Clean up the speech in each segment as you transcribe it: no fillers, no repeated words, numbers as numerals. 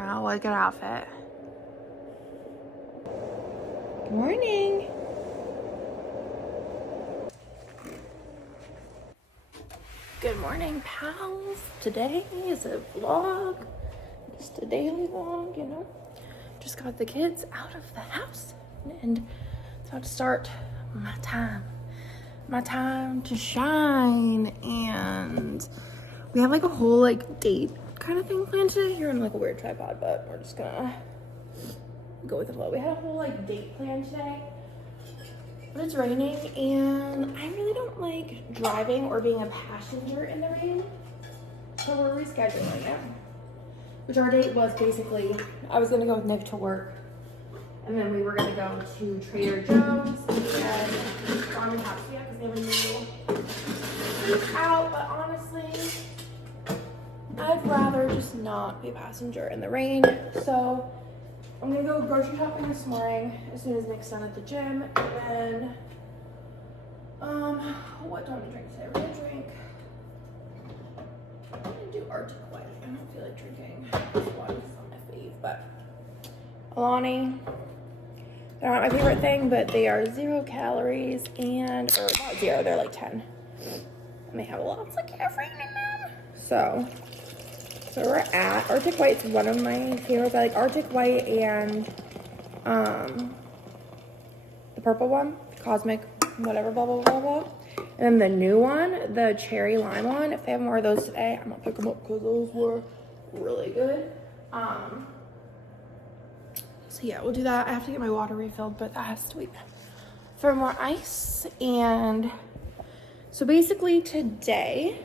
Wow, what a good outfit. Good morning. Good morning, pals. Today is a vlog. Just a daily vlog, you know. Just got the kids out of the house and it's about to start my time. My time to shine. And we have like a whole like date kind of thing planned today. You're on like a weird tripod, but we're just gonna go with the flow. We had a whole like date planned today, but it's raining and I really don't like driving or being a passenger in the rain. So we're rescheduling it. Which our date was basically, I was gonna go with Nick to work and then we were gonna go to Trader Joe's and on the house yet because they have a new food out, but honestly, I'd rather just not be a passenger in the rain. So I'm gonna go grocery shopping this morning as soon as Nick's done at the gym, and then what do I want to drink today? We're gonna drink, I'm gonna do Arctic White. I don't feel like drinking this one, it's not my fave, but Alani, they're not my favorite thing, but they are 0 calories and, or not 0, they're like 10, and they have lots of caffeine in them. So we're at Arctic White's one of my favorites. I like Arctic White and the purple one, Cosmic, whatever, blah, blah, blah, blah. And then the new one, the cherry lime one. If they have more of those today, I'm gonna pick them up because those were really good. So yeah, we'll do that. I have to get my water refilled, but that has to wait for more ice. And so basically today,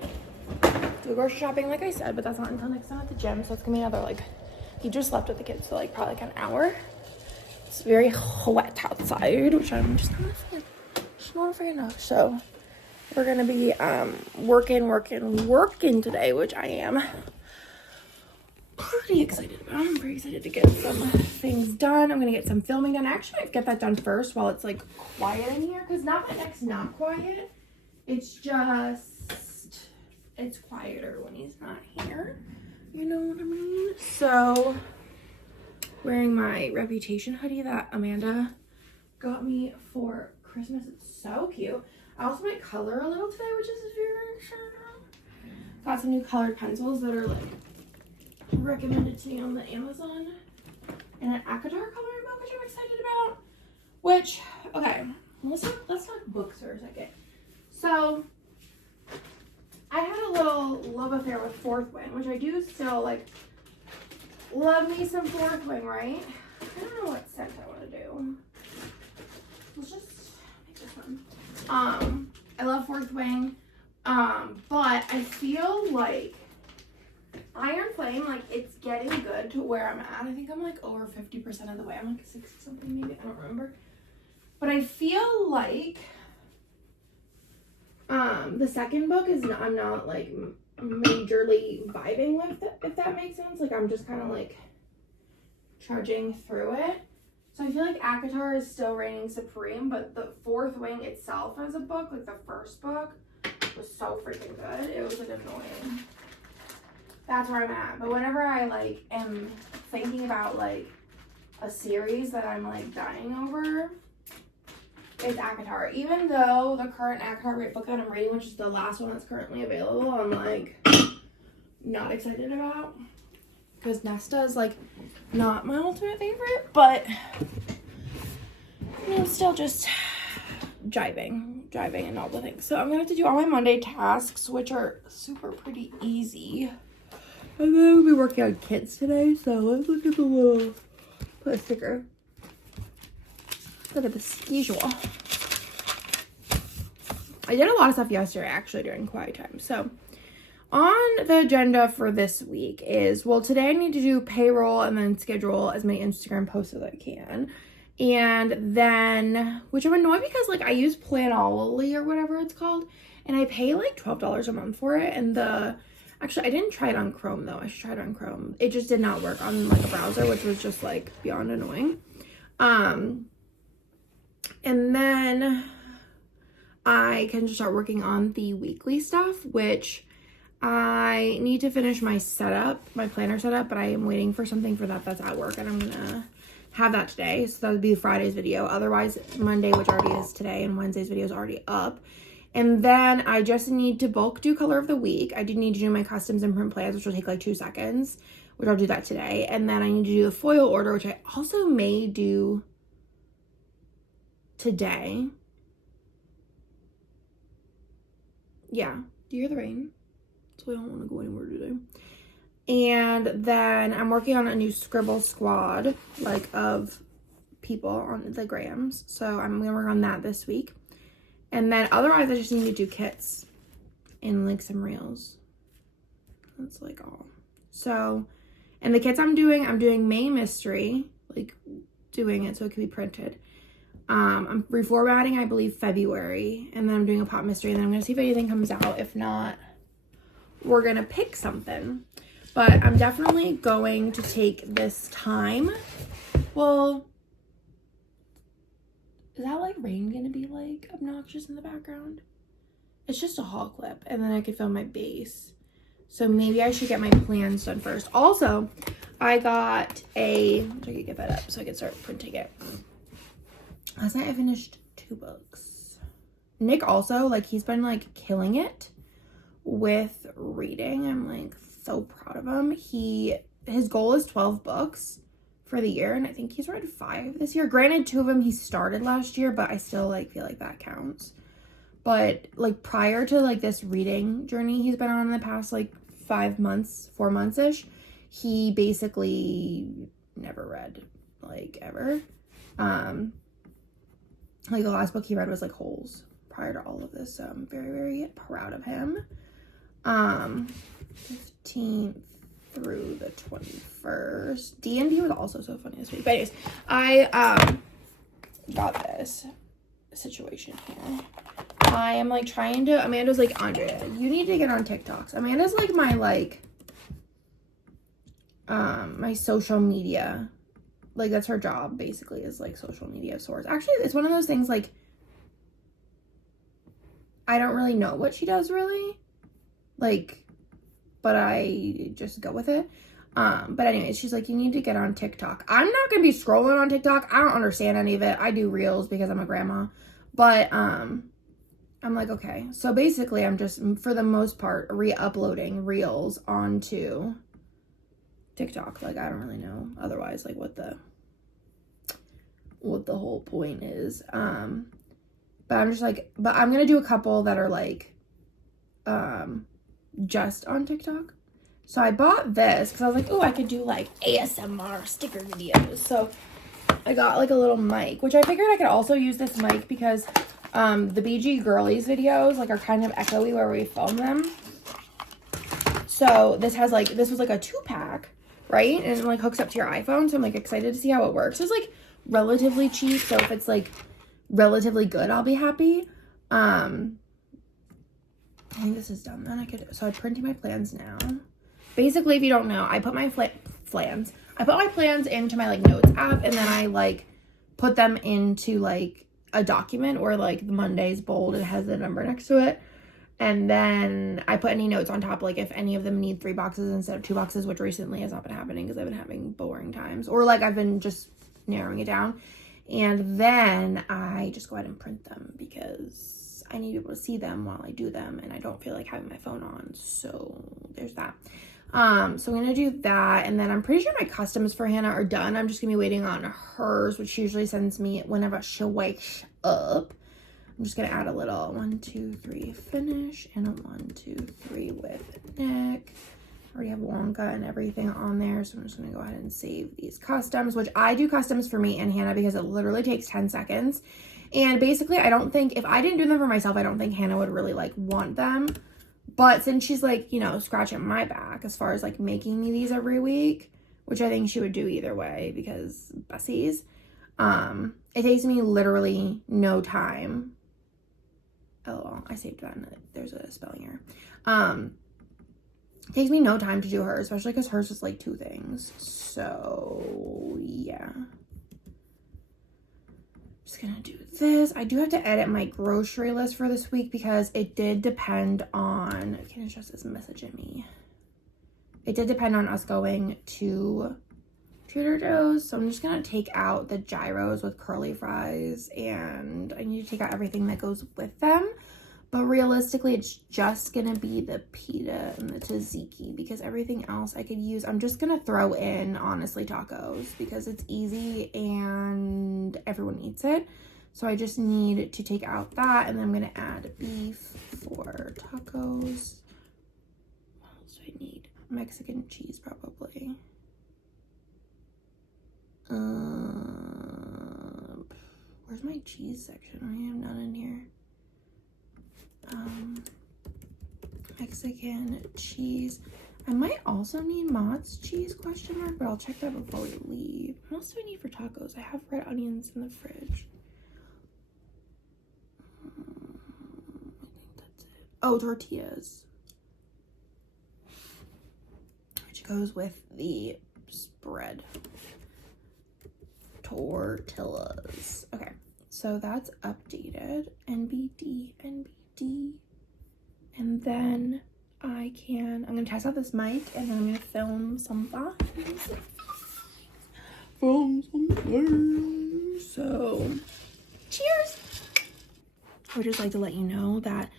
do grocery shopping like I said, but that's not until next time at the gym, so it's gonna be another like, he just left with the kids, so like probably like an hour. It's very wet outside, which I'm just not a fan of. So we're gonna be working today, which I am pretty excited about. I'm pretty excited to get some things done. I'm gonna get some filming done. Actually, I might get that done first while it's like quiet in here, because not that Nick's not quiet, it's just it's quieter when he's not here, you know what I mean? So, wearing my Reputation hoodie that Amanda got me for Christmas. It's so cute. I also might color a little today, which is very exciting. Got some new colored pencils that are like recommended to me on the Amazon, and an ACOTAR coloring book, which I'm excited about. Which, okay, let's talk books for a second. So, I had a little love affair with Fourth Wing, which I do still like. Love me some Fourth Wing, right? I don't know what scent I want to do. Let's just make this one. I love Fourth Wing, but I feel like Iron Flame, like it's getting good to where I'm at. I think I'm like over 50% of the way. I'm like 60 something maybe. I don't remember. But I feel like the second book is not, I'm not like majorly vibing with it, if that makes sense. Like I'm just kind of like trudging through it. So I feel like ACOTAR is still reigning supreme, but the Fourth Wing itself as a book, like the first book, was so freaking good. It was like annoying. That's where I'm at. But whenever I like am thinking about like a series that I'm like dying over, it's ACOTAR. Even though the current ACOTAR book that I'm reading, which is the last one that's currently available, I'm like not excited about, because Nesta is like not my ultimate favorite, but you know, still just driving and all the things. So I'm gonna have to do all my Monday tasks, which are super pretty easy. And then we'll be working on kids today, so let's look at the little, put a sticker. Look at the schedule. I did a lot of stuff yesterday, actually, during quiet time. So, on the agenda for this week is, well, today I need to do payroll and then schedule as many Instagram posts as I can. And then, which I'm annoyed because, like, I use Planoly or whatever it's called, and I pay, like, $12 a month for it. And actually, I didn't try it on Chrome, though. I should try it on Chrome. It just did not work on, like, a browser, which was just, like, beyond annoying. And then I can just start working on the weekly stuff, which I need to finish my setup, my planner setup, but I am waiting for something for that that's at work, and I'm gonna have that today. So that would be Friday's video. Otherwise, Monday, which already is today, and Wednesday's video is already up. And then I just need to bulk do color of the week. I do need to do my customs and print plans, which will take like 2 seconds, which I'll do that today. And then I need to do the foil order, which I also may do today. Yeah. Do you hear the rain? So I don't want to go anywhere today. And then I'm working on a new Scribble squad, like of people on the grams. So I'm going to work on that this week. And then otherwise I just need to do kits and like some reels. That's like all. So, and the kits I'm doing May Mystery, like doing it so it can be printed. I'm reformatting, I believe, February. And then I'm doing a pop mystery. And then I'm going to see if anything comes out. If not, we're going to pick something. But I'm definitely going to take this time. Well, is that like rain going to be like obnoxious in the background? It's just a haul clip. And then I could film my base. So maybe I should get my plans done first. Also, I got I could get that up so I can start printing it. Last night I finished 2 books. Nick also, like, he's been like killing it with reading. I'm like so proud of him. His goal is 12 books for the year, and I think he's read 5 this year. Granted, 2 of them he started last year, but I still like feel like that counts. But like prior to like this reading journey he's been on in the past like 4 months-ish, he basically never read, like, ever. Like the last book he read was like Holes prior to all of this, so I'm very, very proud of him. 15th through the 21st. D&D was also so funny this week. But anyways, I got this situation here. I am like trying to, Amanda's like, Andrea, you need to get on TikToks. Amanda's like my my social media, like that's her job basically, is like social media source. Actually, it's one of those things like I don't really know what she does really, like, but I just go with it. But anyways, she's like, you need to get on TikTok. I'm not gonna be scrolling on TikTok. I don't understand any of it. I do reels because I'm a grandma, but I'm like, okay. So basically I'm just, for the most part, re-uploading reels onto TikTok. Like, I don't really know otherwise, like, what the whole point is. But I'm just like, but I'm gonna do a couple that are like just on TikTok. So I bought this because I was like, oh, I could do like ASMR sticker videos. So I got like a little mic, which I figured I could also use this mic because the BG Girlies videos like are kind of echoey where we film them. So this was like a 2-pack, right? And it like hooks up to your iPhone. So I'm like excited to see how it works. It's like relatively cheap. So if it's like relatively good, I'll be happy. I think this is done then. So I'm printing my plans now. Basically, if you don't know, I put my plans into my like notes app, and then I like put them into like a document where like Monday's bold and has the number next to it. And then I put any notes on top, like if any of them need 3 boxes instead of 2 boxes, which recently has not been happening because I've been having boring times, or like I've been just narrowing it down. And then I just go ahead and print them because I need to be able to see them while I do them, and I don't feel like having my phone on. So there's that. So I'm gonna do that, and then I'm pretty sure my customs for Hannah are done. I'm just gonna be waiting on hers, which she usually sends me whenever she wakes up. I'm just gonna add a little 1, 2, 3 finish, and a 1, 2, 3 with Nick. I already have Wonka and everything on there, so I'm just gonna go ahead and save these customs, which I do customs for me and Hannah because it literally takes 10 seconds. And basically, I don't think, if I didn't do them for myself, I don't think Hannah would really like want them. But since she's like, you know, scratching my back as far as like making me these every week, which I think she would do either way because Bessies, it takes me literally no time. Oh, I saved that and there's a spelling error. It takes me no time to do hers, especially because hers is like 2 things. So yeah. Just gonna do this. I do have to edit my grocery list for this week because it did depend on, I can't trust this messaging me. It did depend on us going to Trader Joe's. So I'm just gonna take out the gyros with curly fries, and I need to take out everything that goes with them. But realistically, it's just gonna be the pita and the tzatziki because everything else I could use. I'm just gonna throw in, honestly, tacos because it's easy and everyone eats it. So I just need to take out that, and then I'm gonna add beef for tacos. What else do I need? Mexican cheese, probably. Where's my cheese section? I have none in here. Mexican cheese. I might also need Mott's cheese, question mark, but I'll check that before we leave. What else do I need for tacos? I have red onions in the fridge. I think that's it. Oh, tortillas. Which goes with the spread. Tortillas. Okay, so that's updated. NBD. And then I'm gonna test out this mic, and then I'm gonna film some vlogs. So, cheers! I would just like to let you know that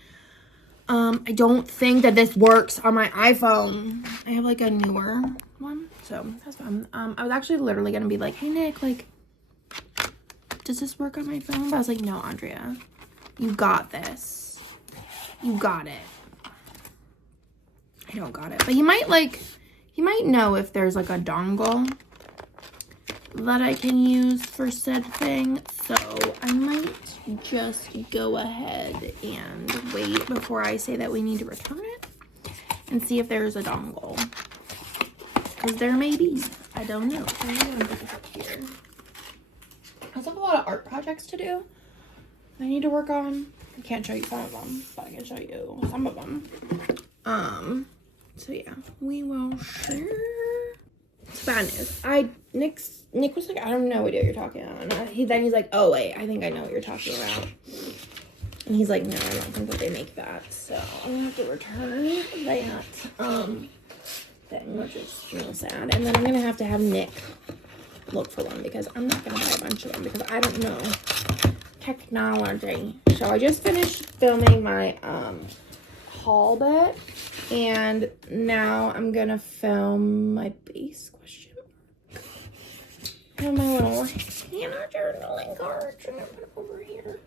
I don't think that this works on my iPhone. I have like a newer one, so that's fun. I was actually literally gonna be like, hey Nick, like, does this work on my phone? But I was like, no, Andrea, you got this. You got it. I don't got it. But he might know if there's like a dongle that I can use for said thing. So I might just go ahead and wait before I say that we need to return it and see if there's a dongle. Because there may be. I don't know. So I'm gonna put this up here. I also have a lot of art projects to do I need to work on. I can't show you some of them, but I can show you some of them. So yeah, we will share. It's bad news. Nick was like, I don't know what you're talking about. And he's like, oh wait, I think I know what you're talking about. And he's like, no, I don't think that they make that. So I'm gonna have to return that thing, which is real sad. And then I'm gonna have to have Nick look for one because I'm not gonna buy a bunch of them because I don't know technology. So I just finished filming my haul bit, and now I'm gonna film my base question mark. I have my little Hannah journaling cards. I'm gonna put it over here.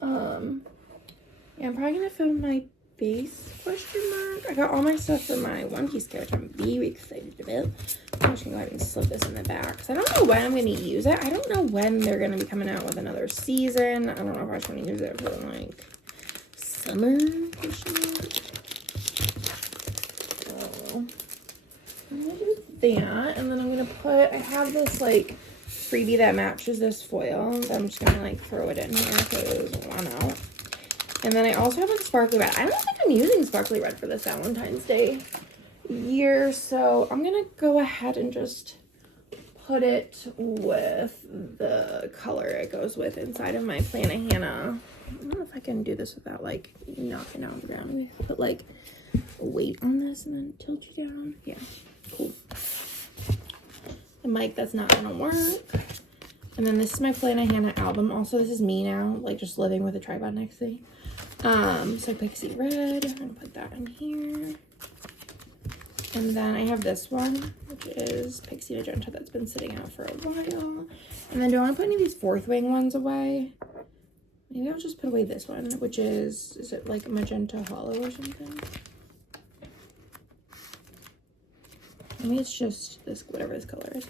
Yeah, I'm probably gonna film my base question mark. I got all my stuff for my One Piece kit, which I'm very excited about. I'm just gonna go ahead and slip this in the back because I don't know when I'm gonna use it. I don't know when they're gonna be coming out with another season. I don't know if I just want to use it for like summer question mark. So I'm gonna do that, and then I'm gonna put, I have this like freebie that matches this foil, so I'm just gonna like throw it in here because why not? And then I also have like sparkly red. I don't think I'm using sparkly red for this Valentine's Day year, so I'm gonna go ahead and just put it with the color it goes with inside of my Plan of Hannah. I don't know if I can do this without like knocking down the ground. Put like a weight on this and then tilt you down. Yeah, cool. The mic, that's not gonna work. And then this is my Plan of Hannah album. Also, this is me now, like just living with a tripod next to me. So Pixie Red, I'm gonna put that in here. And then I have this one, which is Pixie Magenta, that's been sitting out for a while. And then do I want to put any of these Fourth Wing ones away? Maybe I'll just put away this one, which is it like Magenta Hollow or something? Maybe it's just this, whatever this color is.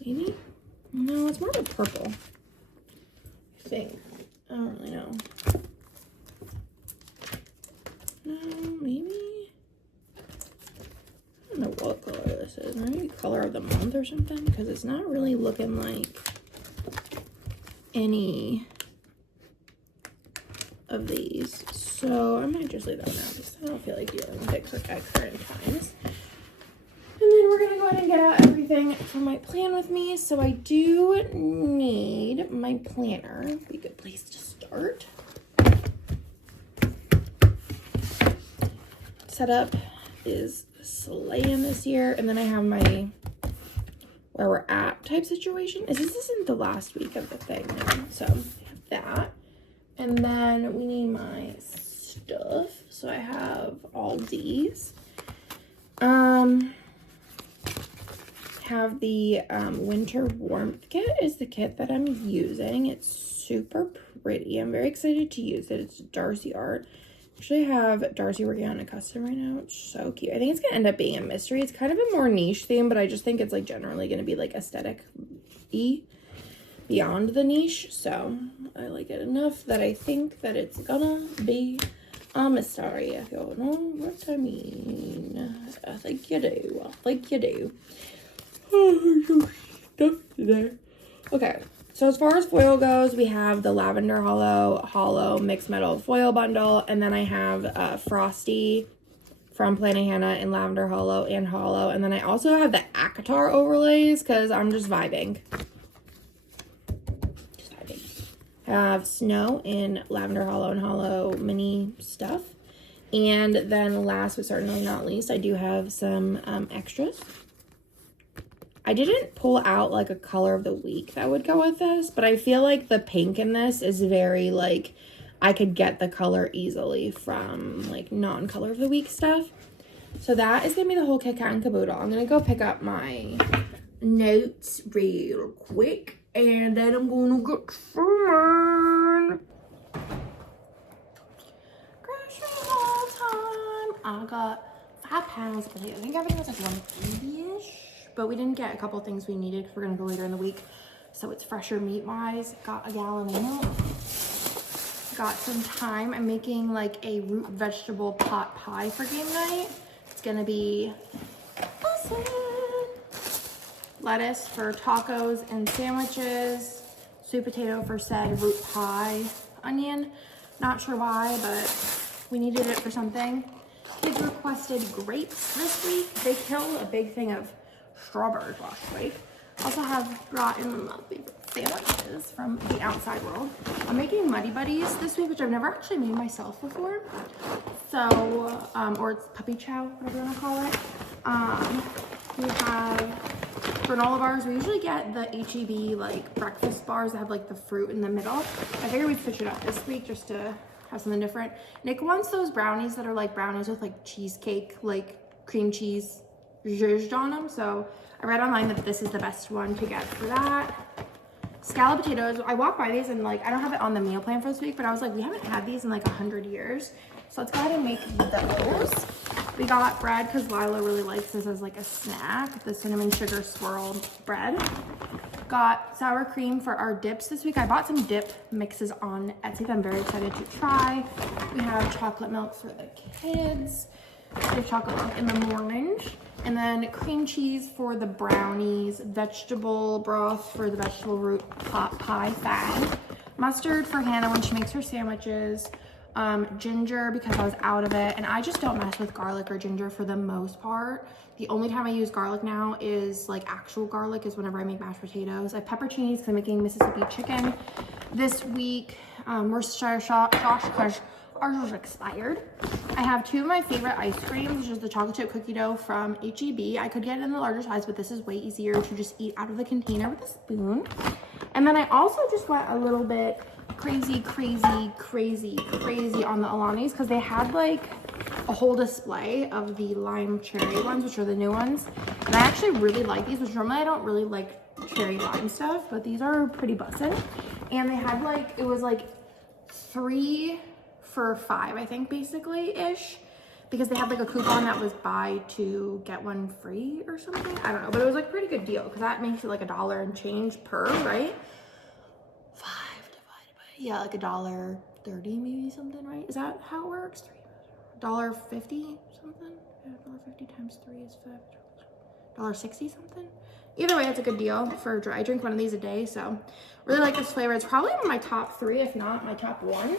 Maybe? No, it's more of a purple, I think. I don't really know. No, maybe? I don't know what color this is. Maybe color of the month or something, because it's not really looking like any of these. So I might just leave that one out because I don't feel like dealing with it at current times. And then we're gonna go ahead and get out everything from my plan with me. So I do need my planner. Be a good place to start. Setup is slaying this year, and then I have my where we're at type situation. This isn't the last week of the thing now, so I have that, and then we need my stuff. So I have all these. Have the winter warmth kit is the kit that I'm using. It's super pretty. I'm very excited to use it. It's Darcy art. Actually have Darcy working on a custom right now. It's so cute. I think it's gonna end up being a mystery. It's kind of a more niche theme, but I just think it's like generally gonna be like aesthetic-y beyond the niche. So I like it enough that I think that it's gonna be a mystery, if you know what I mean. I think you do. I think you do. Oh, stuff there. Okay. So as far as foil goes, we have the Lavender Hollow Mixed Metal Foil Bundle. And then I have Frosty from Planet Hannah in Lavender Hollow and Hollow. And then I also have the Akatar overlays because I'm just vibing. I have Snow in Lavender Hollow and Hollow mini stuff. And then last but certainly not least, I do have some extras. I didn't pull out like a color of the week that would go with this, but I feel like the pink in this is very like, I could get the color easily from like non-color of the week stuff. So that is gonna be the whole Kit Kat and Caboodle. I'm gonna go pick up my notes real quick, and then I'm gonna get some grocery haul time. I got 5 pounds of potatoes. I think everything was like 180-ish. But we didn't get a couple things we needed because we're going to go later in the week. So it's fresher meat-wise. Got a gallon of milk. Got some thyme. I'm making like a root vegetable pot pie for game night. It's going to be awesome. Lettuce for tacos and sandwiches. Sweet potato for said root pie. Onion. Not sure why, but we needed it for something. Kids requested grapes this week. They killed a big thing of strawberries last week. Also have brought in my favorite sandwiches from the outside world. I'm making Muddy Buddies this week, which I've never actually made myself before. So, or it's puppy chow, whatever you want to call it. We have granola bars. We usually get the HEB like breakfast bars that have like the fruit in the middle. I figured we'd switch it up this week just to have something different. Nick wants those brownies that are like brownies with like cheesecake, like cream cheese zhuzhed on them. So I read online that this is the best one to get for that. Scalloped potatoes. I walked by these and like I don't have it on the meal plan for this week, but I was like, we haven't had these in like 100 years. So let's go ahead and make those. We got bread because Lila really likes this as like a snack. The cinnamon sugar swirl bread. Got sour cream for our dips this week. I bought some dip mixes on Etsy that I'm very excited to try. We have chocolate milk for the kids. We have chocolate milk in the morning. And then cream cheese for the brownies. Vegetable broth for the vegetable root pot pie fag. Mustard for Hannah when she makes her sandwiches. Ginger because I was out of it. And I just don't mess with garlic or ginger for the most part. The only time I use garlic now is like actual garlic is whenever I make mashed potatoes. I have pepperoncinis because I'm making Mississippi chicken this week. Worcestershire sauce because ours was expired. I have 2 of my favorite ice creams, which is the chocolate chip cookie dough from HEB. I could get it in the larger size, but this is way easier to just eat out of the container with a spoon. And then I also just went a little bit crazy on the Alanis because they had like a whole display of the lime cherry ones, which are the new ones. And I actually really like these, which normally I don't really like cherry lime stuff, but these are pretty bussin'. And they had like, it was like 3 for $5, I think, basically-ish, because they had like a coupon that was buy 2 get 1 free or something. I don't know, but it was like a pretty good deal because that makes it like $1 and change per, right? 5 divided by, yeah, like $1.30 maybe, something, right? Is that how it works? $1.50 something? Yeah, $1.50 times 3 is $5. $1.60 something? Either way, it's a good deal for dry. I drink one of these a day, so really like this flavor. It's probably one of my top 3, if not my top 1.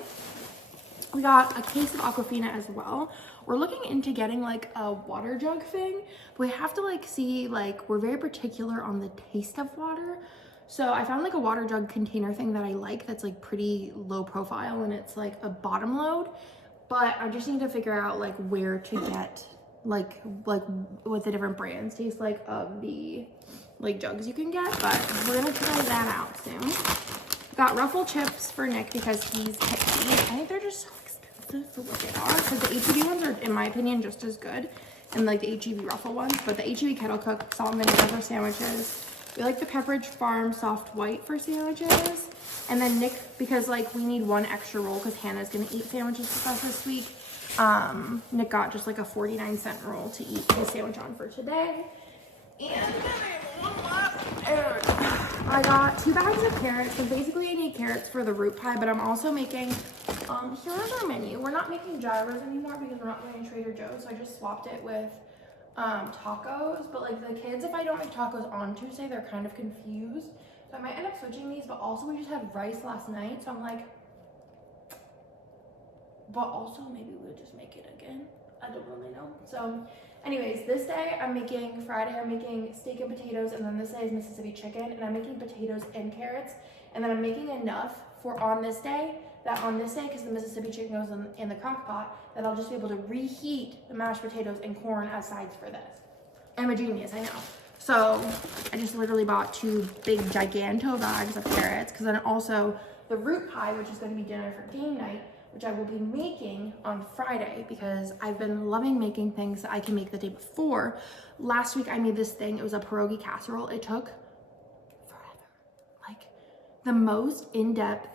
We got a case of Aquafina as well. We're looking into getting like a water jug thing, but we have to like see, like, we're very particular on the taste of water. So I found like a water jug container thing that I like that's like pretty low profile, and it's like a bottom load, but I just need to figure out like where to get like what the different brands taste like of the like jugs you can get, but we're gonna try that out soon. Got Ruffle chips for Nick because he's picky. I think they're just so expensive for what they are, because the H-E-B ones are, in my opinion, just as good, and like the H-E-B Ruffle ones, but the H-E-B Kettle Cook salt and vinegar for sandwiches. We like the Pepperidge Farm soft white for sandwiches. And then Nick, because like we need one extra roll because Hannah's gonna eat sandwiches with us this week, Nick got just like a 49-cent roll to eat his sandwich on for today. And I got 2 bags of carrots. So basically I need carrots for the root pie, but I'm also making, here's our menu. We're not making gyros anymore because we're not going to Trader Joe's, so I just swapped it with tacos. But like the kids, if I don't make tacos on Tuesday, they're kind of confused. So I might end up switching these, but also we just had rice last night, so I'm like, but also maybe we'll just make it again. I don't really know. So anyways, this day Friday I'm making steak and potatoes, and then this day is Mississippi chicken, and I'm making potatoes and carrots, and then I'm making enough for on this day, because the Mississippi chicken goes in the crock pot, that I'll just be able to reheat the mashed potatoes and corn as sides for this. I'm a genius, I know. So I just literally bought 2 big giganto bags of carrots, because then also the root pie, which is going to be dinner for game night, which I will be making on Friday, because I've been loving making things that I can make the day before. Last week I made this thing. It was a pierogi casserole. It took forever. Like the most in-depth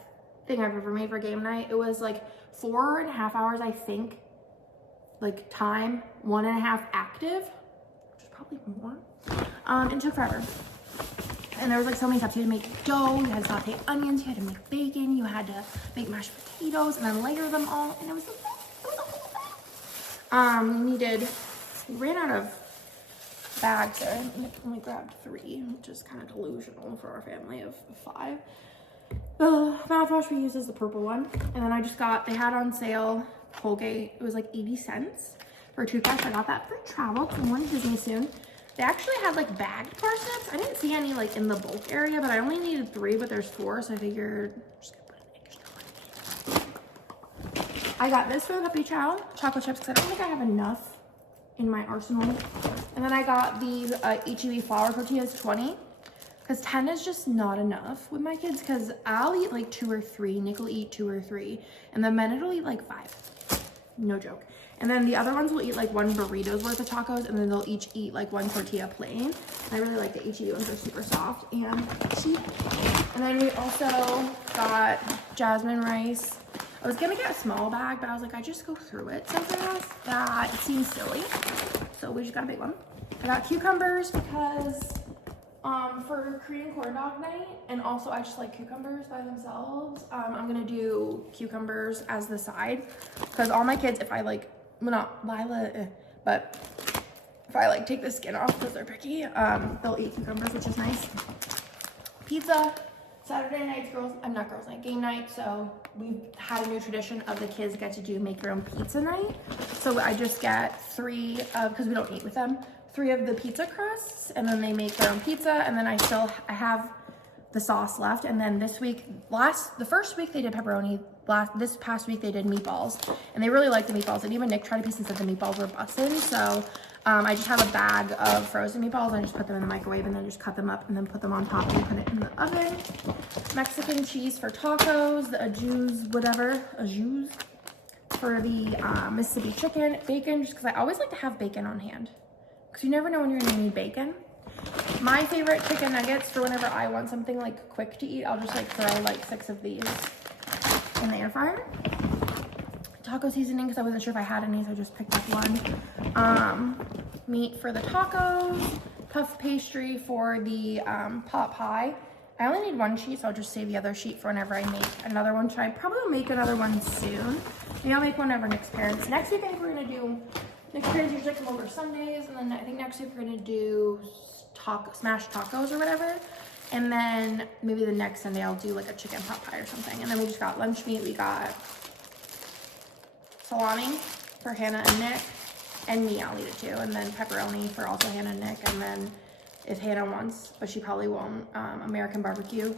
thing I've ever made for game night. It was like 4.5 hours, I think, like time, 1.5 active, which is probably more. It took forever. And there was like so many steps. You had to make dough, you had to saute onions, you had to make bacon, you had to make mashed potatoes and then layer them all, and it was a whole thing. We ran out of bags there. I only grabbed 3, which is kind of delusional for our family of 5. The mouthwash we use is the purple one. And then I just got, they had on sale Colgate. It was like 80 cents for a toothbrush. I got that for travel because I'm going to Disney soon. They actually had like bagged parsnips. I didn't see any like in the bulk area, but I only needed 3, but there's 4, so I figured I'm just gonna put an extra one. I got this for the puppy chow, chocolate chips, because I don't think I have enough in my arsenal. And then I got these H-E-B flour tortillas, 20, because 10 is just not enough with my kids, because I'll eat like 2 or 3, Nick will eat 2 or 3, and then Bennett will eat like 5. No joke. And then the other ones will eat like 1 burrito's worth of tacos, and then they'll each eat like 1 tortilla plain. And I really like the H-E-B ones. They're super soft and cheap. And then we also got jasmine rice. I was gonna get a small bag, but I was like, I just go through it so fast that it seems silly. So we just got a big one. I got cucumbers because for Korean corn dog night, and also I just like cucumbers by themselves. I'm gonna do cucumbers as the side, because all my kids, if I like, well, not Lila, but if I like take the skin off because they're picky, they'll eat cucumbers, which is nice. Pizza. Saturday night's game night, so we've had a new tradition of the kids get to do make your own pizza night. So I just get 3 because we don't eat with them, 3 of the pizza crusts, and then they make their own pizza, and then I have the sauce left. And then this week, the first week they did pepperoni, this past week they did meatballs, and they really liked the meatballs, and even Nick tried a piece and said the meatballs were bussin'. So I just have a bag of frozen meatballs. I just put them in the microwave and then just cut them up and then put them on top and put it in the oven. Mexican cheese for tacos, the ajus for the Mississippi chicken, bacon, just because I always like to have bacon on hand, because you never know when you're gonna need bacon. My favorite chicken nuggets for whenever I want something like quick to eat, I'll just like throw like 6 of these in the air fryer. Taco seasoning, because I wasn't sure if I had any, so I just picked up 1. Meat for the tacos, puff pastry for the pot pie. I only need 1 sheet, so I'll just save the other sheet for whenever I make another one. Should I probably make another one soon? Maybe I'll make one over Nick's parents. Next week I think we're gonna do, Nick's parents usually come over Sundays, and then I think next week we're gonna do smashed tacos or whatever. And then maybe the next Sunday I'll do like a chicken pot pie or something. And then we just got lunch meat. We got salami for Hannah and Nick, and me, I'll eat it too. And then pepperoni for also Hannah and Nick. And then if Hannah wants, but she probably won't, American barbecue.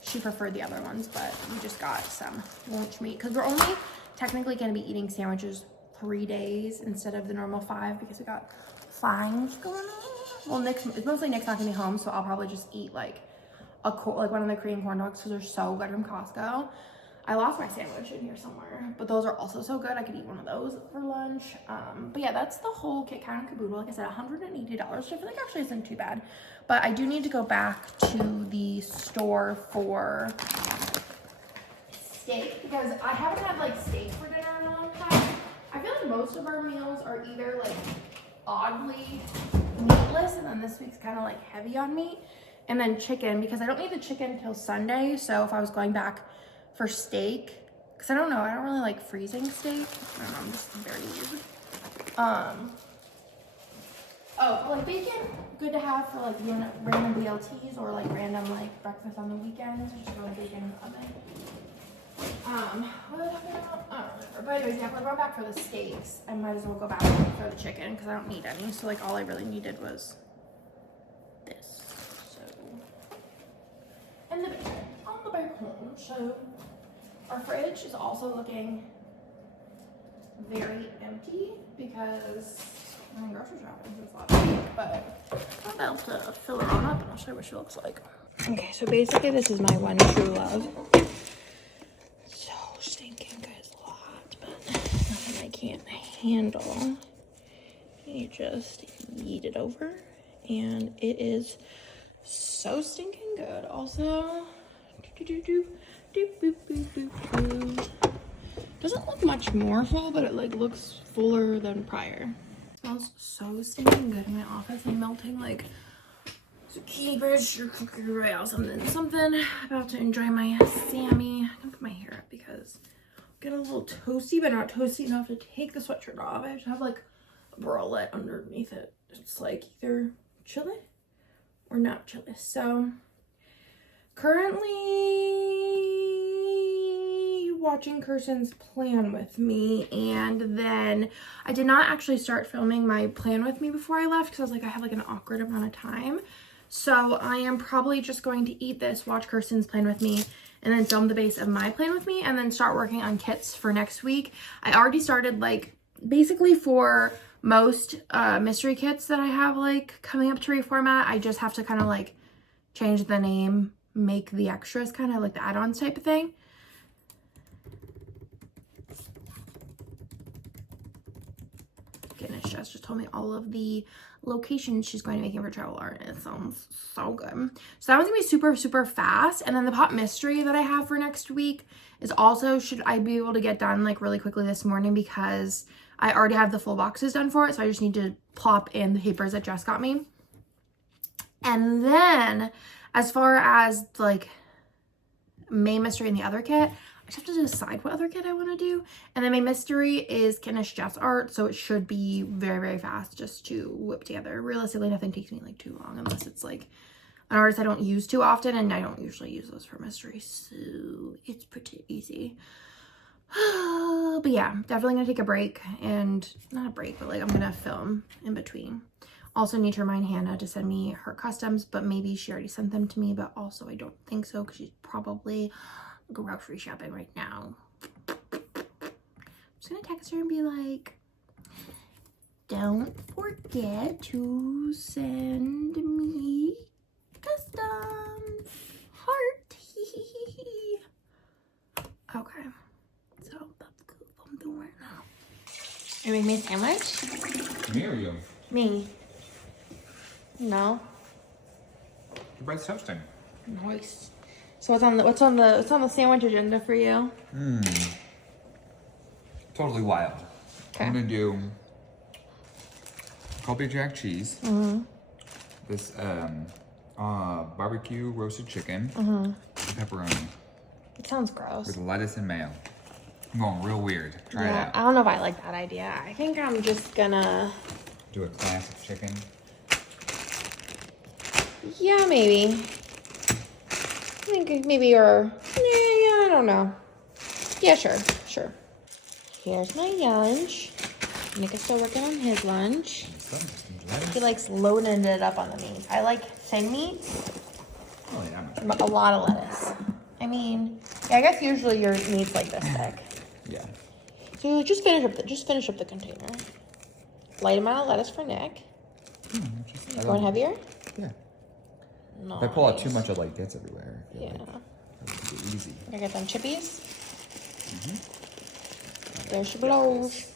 She preferred the other ones, but we just got some lunch meat because we're only technically going to be eating sandwiches 3 days instead of the normal 5 because we got fines going on. Well, it's mostly Nick's not going to be home, so I'll probably just eat like one of the Korean corn dogs because they're so good from Costco. I lost my sandwich in here somewhere, but those are also so good. I could eat one of those for lunch. But yeah, that's the whole kit kat and caboodle. Like I said, $180, which I feel like actually isn't too bad. But I do need to go back to the store for steak because I haven't had like steak for dinner in a long time. I feel like most of our meals are either like oddly meatless, and then this week's kind of like heavy on meat, and then chicken because I don't need the chicken till Sunday. So if I was going back for steak, because I don't really like freezing steak. I don't know, I'm just very weird. Oh, like bacon, good to have for like random BLTs or like random like breakfast on the weekends. Just throw bacon in the oven. What was I talking about? I don't remember. But anyways, yeah, if we're going back for the steaks, I might as well go back for the chicken because I don't need any. So like all I really needed was this. So, and the bacon on the back home. So our fridge is also looking very empty because I'm in grocery shopping since last week, but I'm about to fill her on up and I'll show you what she looks like. Okay, so basically this is my one true love. So stinking good, a lot, but nothing I can't handle. You just yeet it over and it is so stinking good. Also, doesn't look much more full, but it like looks fuller than prior. It smells so stinking good in my office. I'm melting like zucchini bread, or cookie right out something. About to enjoy my Sammy. I'm gonna put my hair up because I'm getting a little toasty, but not toasty enough to take the sweatshirt off. I just have like a bralette underneath it. It's like either chilly or not chilly. So currently watching Kirsten's plan with me, and then I did not actually start filming my plan with me before I left because I was like, I have like an awkward amount of time. So I am probably just going to eat this, watch Kirsten's plan with me, and then film the base of my plan with me, and then start working on kits for next week. I already started like basically for most mystery kits that I have like coming up to reformat. I just have to kind of like change the name, make the extras kind of like the add-ons type of thing. Goodness, Jess just told me all of the locations she's going to make in for travel art. It sounds so good. So that one's gonna be super, super fast. And then the pop mystery that I have for next week is also, should I be able to get done like really quickly this morning because I already have the full boxes done for it. So I just need to plop in the papers that Jess got me. And then as far as like May mystery and the other kit, I just have to decide what other kit I want to do. And then my mystery is Kinish Jess art, so it should be very, very fast just to whip together. Realistically, nothing takes me like too long unless it's like an artist I don't use too often, and I don't usually use those for mystery, so it's pretty easy. But yeah, definitely gonna take a break, and not a break, but like I'm gonna film in between. Also need to remind Hannah to send me her customs, but maybe she already sent them to me, but also I don't think so because she's probably grocery shopping right now. I'm just gonna text her and be like, don't forget to send me customs heart. Okay, so that's cool. I'm doing right now. Are you making me a sandwich? Me or you? Me. No. Your bread's toasting. Nice. So what's on the sandwich agenda for you? Totally wild. Okay. I'm gonna do Colby Jack cheese. This barbecue roasted chicken. And pepperoni. It sounds gross. With lettuce and mayo. I'm going real weird. Try it out. I don't know if I like that idea. I think I'm just gonna Do a classic chicken. Yeah, maybe. I think maybe, or yeah, I don't know. Yeah, sure. Here's my lunch. Nick is still working on his lunch. He likes loading it up on the meat. I like thin meats. Oh, yeah. A lot of lettuce. I mean, yeah, I guess usually your meat's like this thick. Yeah. So just finish up the container. Light amount of lettuce for Nick. Going heavier? Yeah. Nice. If I pull out too much, it like gets everywhere. I feel Yeah. like it'll be easy. I get them chippies. There she blows.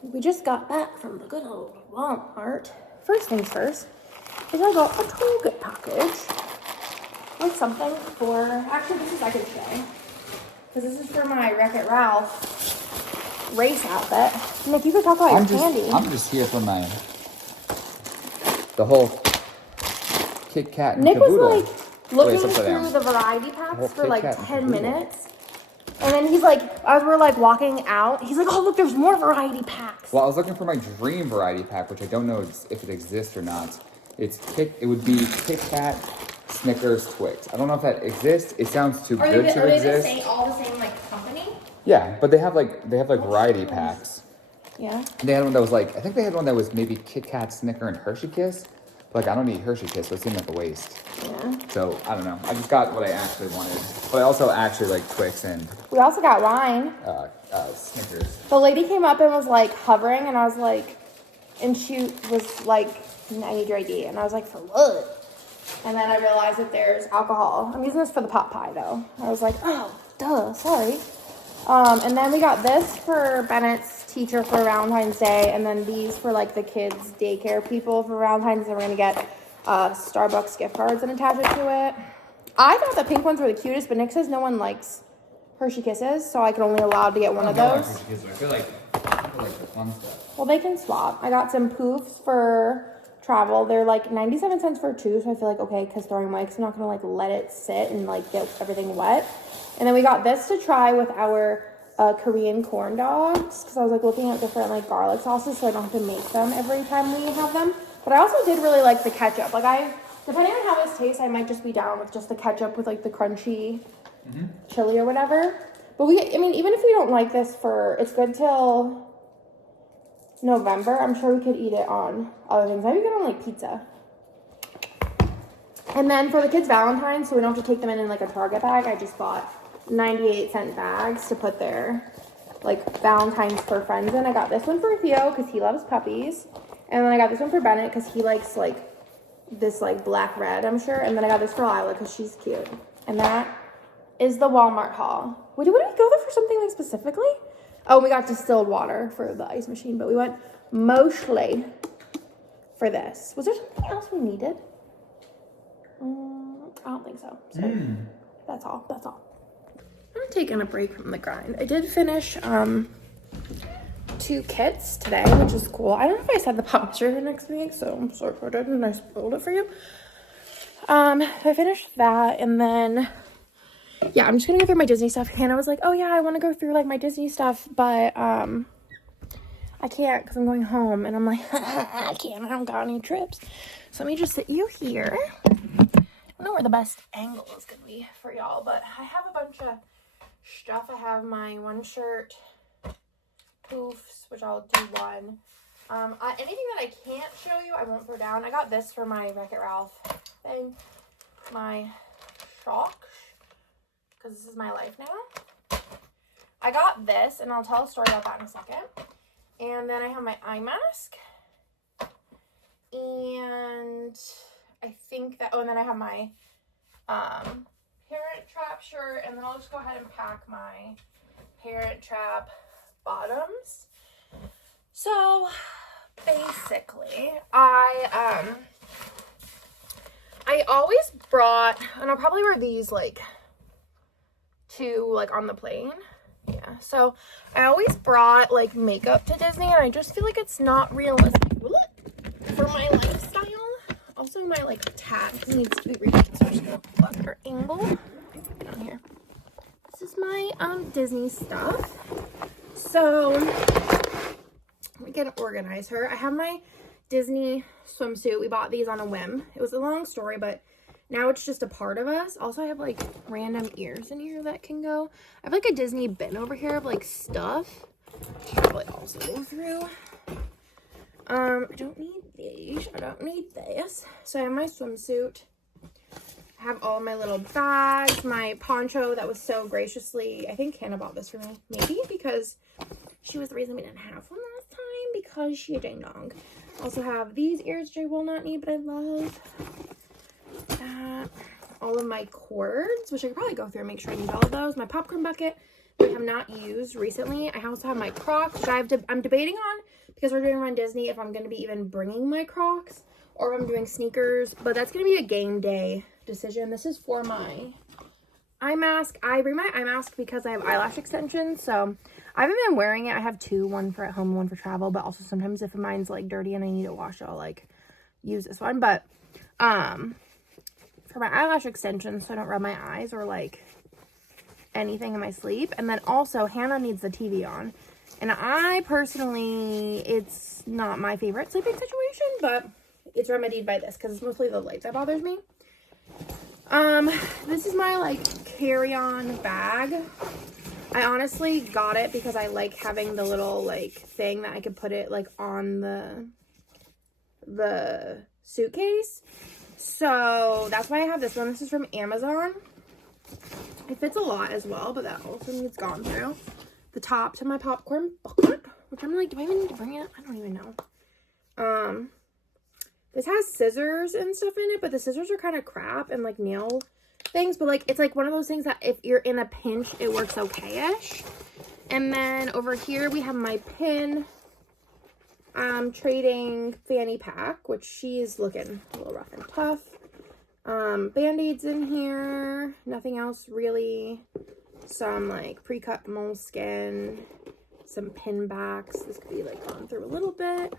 We just got back from the good old Walmart. First things first is I got a Target package with something for, actually this is I can show. Because this is for my Wreck-It Ralph race outfit. Nick, you could talk about your candy. I'm just here for the whole Kit Kat and Nick caboodle. was like looking Wait, through the variety packs for Kit like Kat and 10 caboodle. minutes. And then he's like, as we're like walking out, he's like, oh look, there's more variety packs. Well, I was looking for my dream variety pack, which I don't know if it exists or not. It would be Kit Kat, Snickers, Twix. I don't know if that exists. It sounds too good to Are exist. they all the same like company? Yeah, but they have like variety packs. Yeah. And they had one that was like, I think they had one that was maybe Kit Kat, Snicker, and Hershey Kiss. But like, I don't eat Hershey Kiss, so it seemed like a waste. Yeah. So I don't know. I just got what I actually wanted. But I also actually like Twix and We also got wine. Snickers. The lady came up and was like hovering, and I was like, and she was like, I need your ID. And I was like, for what? And then I realized that there's alcohol. I'm using this for the pot pie though. I was like, oh, duh, sorry. And then we got this for Bennett's teacher for Valentine's Day, and then these for like the kids' daycare people for Valentine's. And we're gonna get Starbucks gift cards and attach it to it. I thought the pink ones were the cutest, but Nick says no one likes Hershey Kisses, so I can only allowed to get one of those. I feel like the fun stuff. Well, they can swap. I got some poofs for travel. They're like 97 cents for two, so I feel like okay, because throwing away, because I'm not gonna like let it sit and like get everything wet. And then we got this to try with our Korean corn dogs, because I was like looking at different like garlic sauces, so I don't have to make them every time we have them. But I also did really like the ketchup. Like depending on how this tastes, I might just be down with just the ketchup with like the crunchy chili or whatever. But I mean, even if we don't like this it's good till November. I'm sure we could eat it on other things. Maybe we could on like pizza. And then for the kids' Valentine's, so we don't have to take them in like a Target bag, I just bought 98-cent bags to put their like Valentine's for friends in. I got this one for Theo because he loves puppies. And then I got this one for Bennett because he likes like this like black red, I'm sure. And then I got this for Lila because she's cute. And that is the Walmart haul. Did we go there for something like specifically? Oh, we got distilled water for the ice machine, but we went mostly for this. Was there something else we needed? I don't think so. So that's all. I'm taking a break from the grind. I did finish 2 kits today, which is cool. I don't know if I said the publisher for next week, so I'm sorry for that, and I spoiled it for you. I finished that, and then yeah, I'm just gonna go through my Disney stuff. Hannah was like, oh yeah, I want to go through like my Disney stuff, but I can't because I'm going home. And I'm like, I can't, I don't got any trips. So let me just sit you here. I don't know where the best angle is gonna be for y'all, but I have a bunch of stuff. I have my one shirt poofs, which I'll do one. Anything that I can't show you, I won't throw down. I got this for my Wreck-It Ralph thing. My shock, because this is my life now. I got this, and I'll tell a story about that in a second. And then I have my eye mask. And I think that, and then I have my Parent Trap shirt, and then I'll just go ahead and pack my Parent Trap bottoms. So basically, I always brought, and I'll probably wear these like on the plane. Yeah, so I always brought like makeup to Disney, and I just feel like it's not realistic for my lifestyle. Also, my like tag needs to be readjusted, so I'm just gonna better angle down here. This is my Disney stuff. So we can organize her. I have my Disney swimsuit. We bought these on a whim. It was a long story, but Now it's just a part of us. Also, I have like random ears in here that can go. I have like a Disney bin over here of like stuff. Should probably also go through. I don't need these. I don't need this. So I have my swimsuit. I have all my little bags. My poncho that was so graciously, I think Hannah bought this for me. Maybe because she was the reason we didn't have one last time, because she a ding dong. Also have these ears, which I will not need, but I love that. All of my cords, which I could probably go through and make sure I need all of those. My popcorn bucket, which I have not used recently. I also have my Crocs, which I'm debating on, because we're doing Run Disney, if I'm going to be even bringing my Crocs or if I'm doing sneakers. But that's going to be a game day decision. This is for my eye mask. I bring my eye mask because I have eyelash extensions, so I haven't been wearing it. I have two, one for at home, one for travel, but also sometimes if mine's like dirty and I need to wash it, I'll like use this one. But for my eyelash extensions, so I don't rub my eyes or like anything in my sleep. And then also Hannah needs the TV on, and I personally, it's not my favorite sleeping situation, but it's remedied by this because it's mostly the light that bothers me. This is my like carry-on bag. I honestly got it because I like having the little like thing that I could put it like on the suitcase. So that's why I have this one. This is from Amazon. It fits a lot as well, but that also needs gone through. The top to my popcorn bucket, which I'm like, do I even need to bring it? I don't even know. This has scissors and stuff in it, but the scissors are kind of crap and like nail things, but like it's like one of those things that if you're in a pinch, it works okay-ish. And then over here we have my pin trading fanny pack, which she's looking a little rough and tough. Band-aids in here, nothing else really. Some like pre-cut moleskin, some pin backs. This could be like gone through a little bit.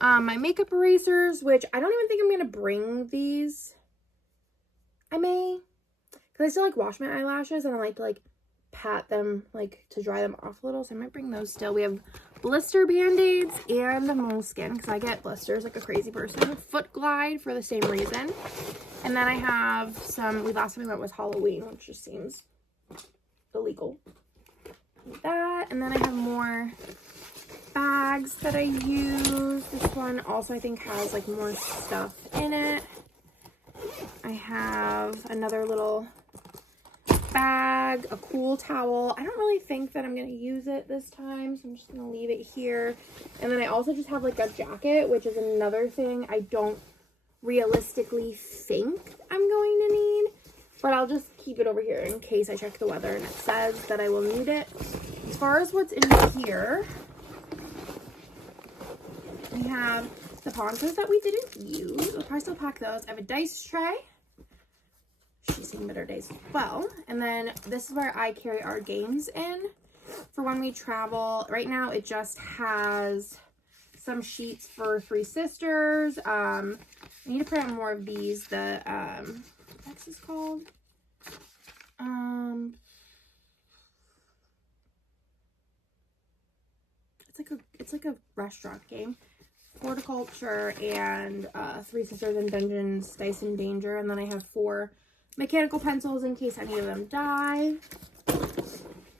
My makeup erasers, which I don't even think I'm gonna bring these. I may, because I still like wash my eyelashes and I like to like pat them like to dry them off a little, so I might bring those still. We have blister band-aids and the moleskin because I get blisters like a crazy person. Foot glide for the same reason. And then I have some, last time we went was Halloween, which just seems illegal. Like that. And then I have more bags that I use. This one also I think has like more stuff in it. I have another little bag, a cool towel. I don't really think that I'm going to use it this time, so I'm just going to leave it here. And then I also just have like a jacket, which is another thing I don't realistically think I'm going to need, but I'll just keep it over here in case I check the weather and it says that I will need it. As far as what's in here, we have the ponchos that we didn't use. We'll probably still pack those. I have a dice tray. She's seen better days as well. And then this is where I carry our games in for when we travel. Right now it just has some sheets for Three Sisters. I need to print out more of these. The what's this called? It's like a restaurant game. Horticulture and Three Sisters and Dungeons, Dice and Danger. And then I have 4 mechanical pencils in case any of them die.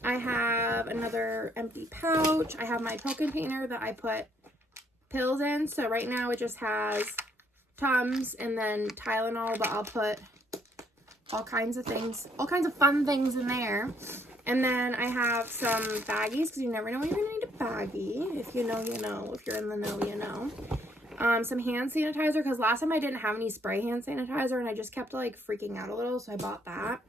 I have another empty pouch. I have my pill container that I put pills in. So right now it just has Tums and then Tylenol, but I'll put all kinds of things, all kinds of fun things in there. And then I have some baggies because you never know when you're gonna need a baggie. If you know, you know. If you're in the know, you know. Some hand sanitizer because last time I didn't have any spray hand sanitizer and I just kept like freaking out a little, so I bought that.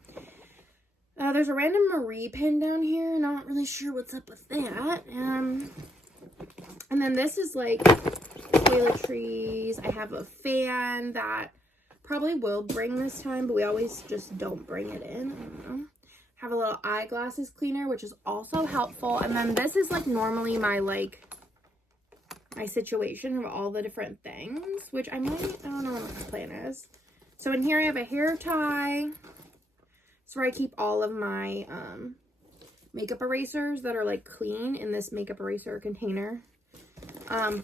There's a random Marie pin down here. Not really sure what's up with that. And then this is like toiletries. I have a fan that probably will bring this time, but we always just don't bring it in. I don't know. Have a little eyeglasses cleaner, which is also helpful. And then this is like normally my like my situation of all the different things, which I don't know what my plan is. So in here I have a hair tie. It's where I keep all of my makeup erasers that are like clean in this makeup eraser container.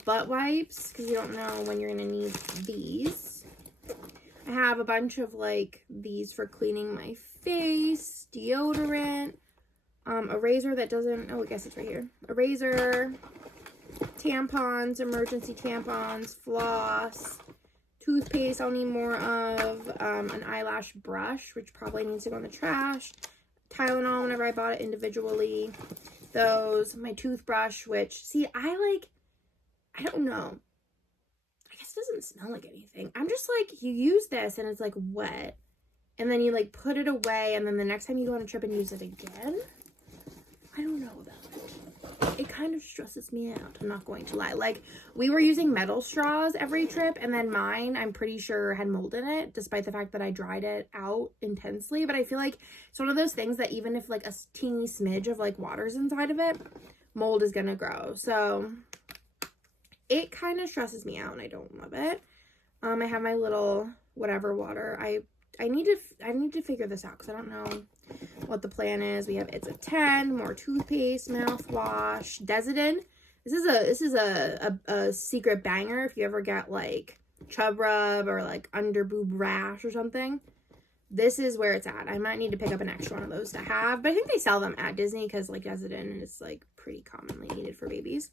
Butt wipes, because you don't know when you're gonna need these. I have a bunch of like these for cleaning my face, deodorant, a razor that doesn't, oh, I guess it's right here. A razor, tampons, emergency tampons, floss, toothpaste I'll need more of, an eyelash brush, which probably needs to go in the trash, Tylenol whenever I bought it individually, those, my toothbrush, which, see, I don't know. I guess it doesn't smell like anything. I'm just like, you use this and it's like wet, and then you like put it away, and then the next time you go on a trip and use it again, I don't know about it. It kind of stresses me out, I'm not going to lie. Like, we were using metal straws every trip, and then mine, I'm pretty sure, had mold in it, despite the fact that I dried it out intensely. But I feel like it's one of those things that even if like a teeny smidge of like water's inside of it, mold is gonna grow. So it kind of stresses me out and I don't love it. I have my little whatever water. I need to figure this out because I don't know what the plan is. We have It's a 10, more toothpaste, mouthwash, Desitin. This is a secret banger if you ever get like chub rub or like under boob rash or something. This is where it's at. I might need to pick up an extra one of those to have, but I think they sell them at Disney because like Desitin is like pretty commonly needed for babies.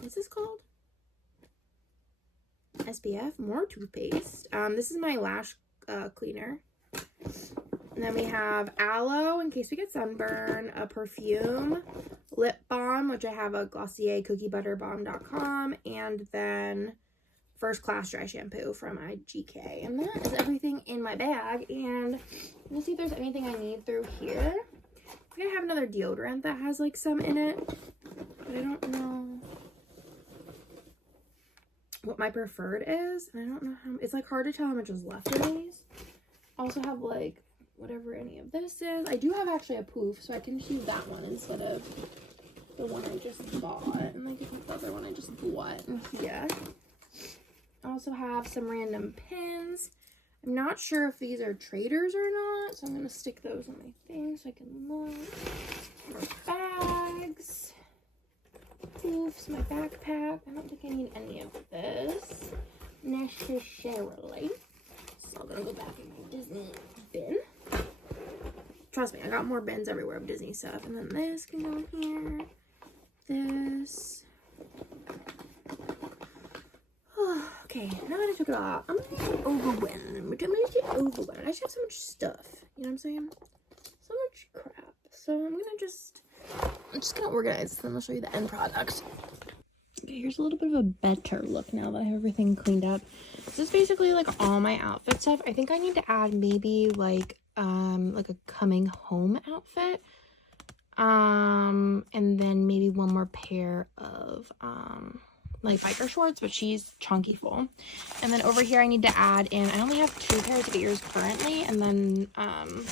What's this called? SPF, more toothpaste. This is my lash cleaner. And then we have aloe in case we get sunburn, a perfume, lip balm, which I have a Glossier cookiebutterbomb.com, and then First Class dry shampoo from IGK. And that is everything in my bag. And let me see if there's anything I need through here. I think I have another deodorant that has like some in it, but I don't know what my preferred is. And I don't know how, it's like hard to tell how much is left in these. I also have like whatever any of this is. I do have actually a poof, so I can just use that one instead of the one I just bought. And like the other one I just bought. Yeah. I also have some random pins. I'm not sure if these are traders or not, so I'm gonna stick those on my thing so I can look. More bags. Poofs, my backpack. I don't think I need any of this necessarily. So I'm gonna go back in my Disney bin. Trust me, I got more bins everywhere of Disney stuff. And then this can go in here. This. Oh, okay, now that I took it off, I'm gonna get overwhelmed. I just have so much stuff. You know what I'm saying? So much crap. So I'm just gonna organize this, and I'll show you the end product. Okay, here's a little bit of a better look now that I have everything cleaned up. This is basically like all my outfit stuff. I think I need to add maybe like a coming home outfit. And then maybe one more pair of like biker shorts, but she's chunky full. And then over here I need to add in, I only have 2 pairs of ears currently, and then I'm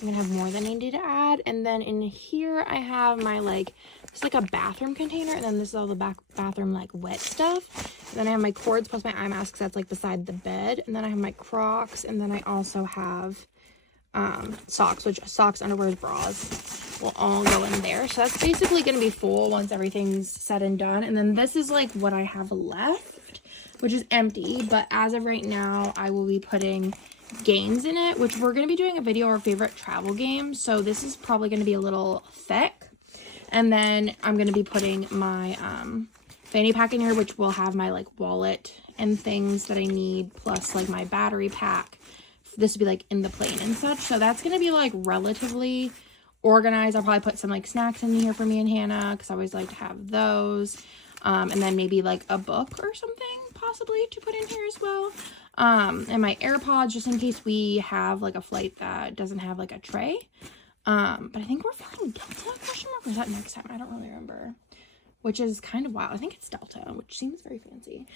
gonna have more than I need to add. And then in here I have my like, it's like a bathroom container, and then this is all the bathroom like wet stuff. And then I have my cords plus my eye mask, because that's like beside the bed. And then I have my Crocs, and then I also have socks, which socks, underwear, bras will all go in there. So that's basically going to be full once everything's said and done. And then this is like what I have left, which is empty, but as of right now I will be putting games in it, which we're going to be doing a video of our favorite travel games, so this is probably going to be a little thick. And then I'm going to be putting my fanny pack in here, which will have my like wallet and things that I need, plus like my battery pack. This would be like in the plane and such, so that's going to be like relatively organized. I'll probably put some like snacks in here for me and Hannah, because I always like to have those. And then maybe like a book or something possibly to put in here as well. And my AirPods, just in case we have like a flight that doesn't have like a tray. But I think we're flying Delta, question mark, or is that next time? I don't really remember, which is kind of wild. I think it's Delta, which seems very fancy.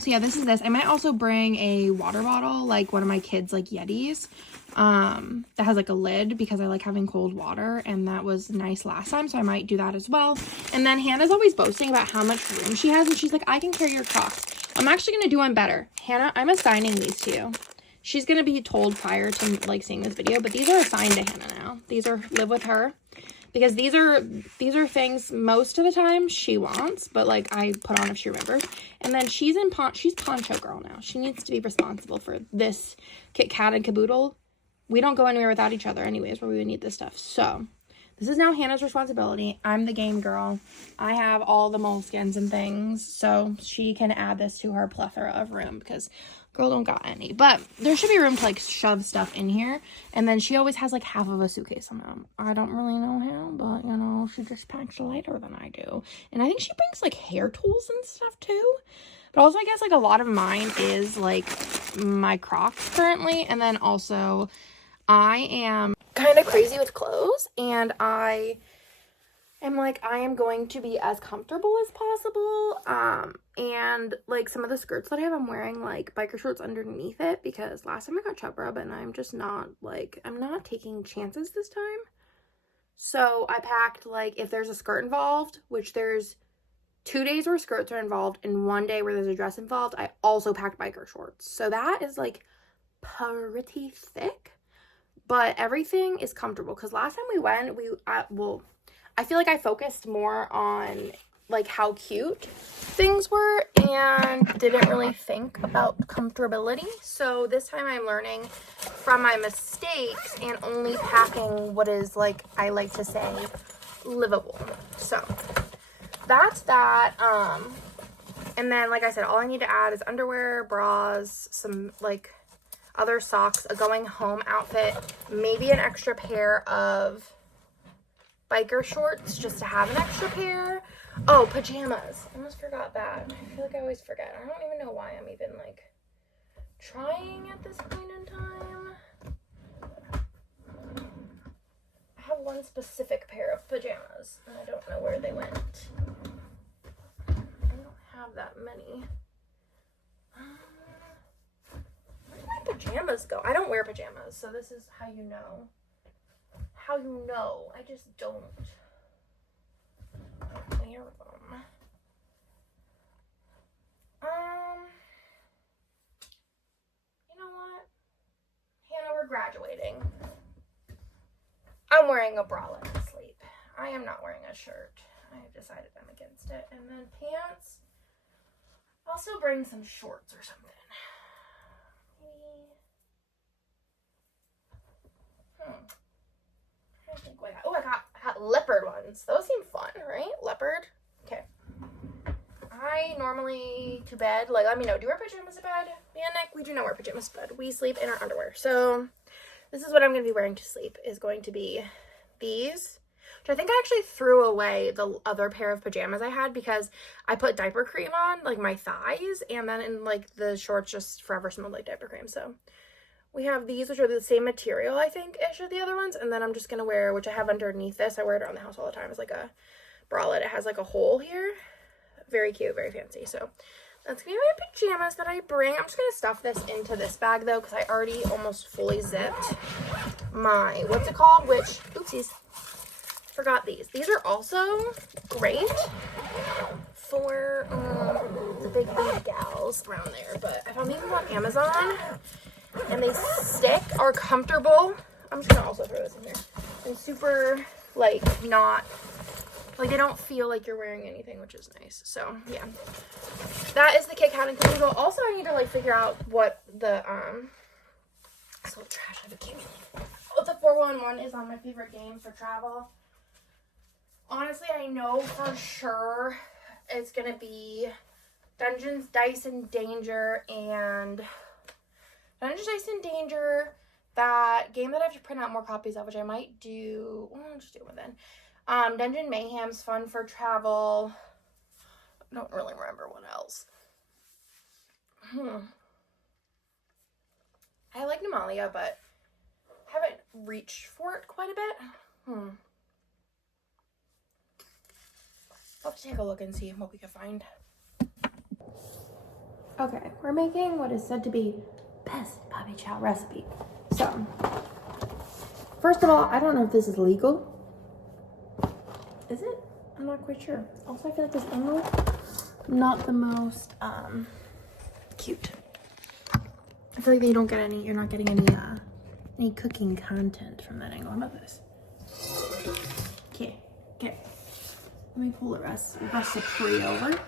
So yeah, this is this. I might also bring a water bottle, like one of my kids' like Yetis, that has like a lid, because I like having cold water, and that was nice last time, so I might do that as well. And then Hannah's always boasting about how much room she has, and she's like, I can carry your Crocs. I'm actually going to do one better. Hannah, I'm assigning these to you. She's going to be told prior to like seeing this video, but these are assigned to Hannah now. These are live with her. because these are things most of the time she wants, but like I put on if she remembers. And then she's poncho girl now. She needs to be responsible for this Kit Kat and caboodle. We don't go anywhere without each other anyways where we would need this stuff. So this is now Hannah's responsibility. I'm the game girl. I have all the moleskins and things, so she can add this to her plethora of room because girl don't got any. But there should be room to like shove stuff in here. And then she always has like half of a suitcase on them. I don't really know how, but you know, she just packs lighter than I do. And I think she brings like hair tools and stuff too. But also I guess like a lot of mine is like my Crocs currently. And then also I am kind of crazy with clothes, and I am going to be as comfortable as possible, and like some of the skirts that I have, I'm wearing like biker shorts underneath it because last time I got chub rub and I'm just not like, I'm not taking chances this time. So I packed like, if there's a skirt involved, which there's 2 days where skirts are involved and 1 day where there's a dress involved, I also packed biker shorts. So that is like pretty thick. But everything is comfortable because last time we went, I feel like I focused more on like how cute things were and didn't really think about comfortability. So this time I'm learning from my mistakes and only packing what is, like I like to say, livable. So that's that. And then like I said, all I need to add is underwear, bras, some like other socks, a going home outfit, maybe an extra pair of biker shorts just to have an extra pair. Oh, pajamas. I almost forgot that. I feel like I always forget. I don't even know why I'm even like trying at this point in time. I have one specific pair of pajamas and I don't know where they went. I don't have that many. Where did my pajamas go? I don't wear pajamas, so this is how you know. How you know. I just don't wear them. You know what? Hannah, we're graduating. I'm wearing a bralette to sleep. I am not wearing a shirt. I have decided I'm against it. And then pants. I'll still bring some shorts or something. I think what I got. Oh, I got leopard ones. Those seem fun, right? Leopard. Okay. I normally to bed, like, let me know. Do you wear pajamas to bed? Me and Nick, we do not wear pajamas to bed. We sleep in our underwear. So this is what I'm going to be wearing to sleep, is going to be these, which I think I actually threw away the other pair of pajamas I had because I put diaper cream on, like, my thighs, and then in, like, the shorts just forever smelled like diaper cream. So we have these, which are the same material, I think, ish as the other ones. And then I'm just going to wear, which I have underneath this. I wear it around the house all the time. It's like a bralette. It has like a hole here. Very cute, very fancy. So that's going to be my pajamas that I bring. I'm just going to stuff this into this bag, though, because I already almost fully zipped my, what's it called? Which, oopsies, forgot these. These are also great for the big gals around there. But I found these on Amazon. And they stick, are comfortable. I'm just gonna also throw this in here. And super, like, not, like, they don't feel like you're wearing anything, which is nice. So, yeah. That is the Kit Kat and Caboodle. Also, I need to, like, figure out what the, this little trash I've accumulated. What the 411 is on my favorite game for travel. Honestly, I know for sure it's gonna be Dungeons, Dice, and Danger, and Dungeons, Dice, and Danger, that game that I have to print out more copies of, which I might do, well, I'll just do it then. Dungeon Mayhem's fun for travel. I don't really remember what else. I like Nemalia, but haven't reached for it quite a bit. I'll have to take a look and see what we can find. Okay, we're making what is said to be best puppy chow recipe. So, first of all, I don't know if this is legal. Is it? I'm not quite sure. Also, I feel like this angle, not the most cute. I feel like you don't get any. You're not getting any cooking content from that angle. How about this? Okay. Let me pull the recipe over.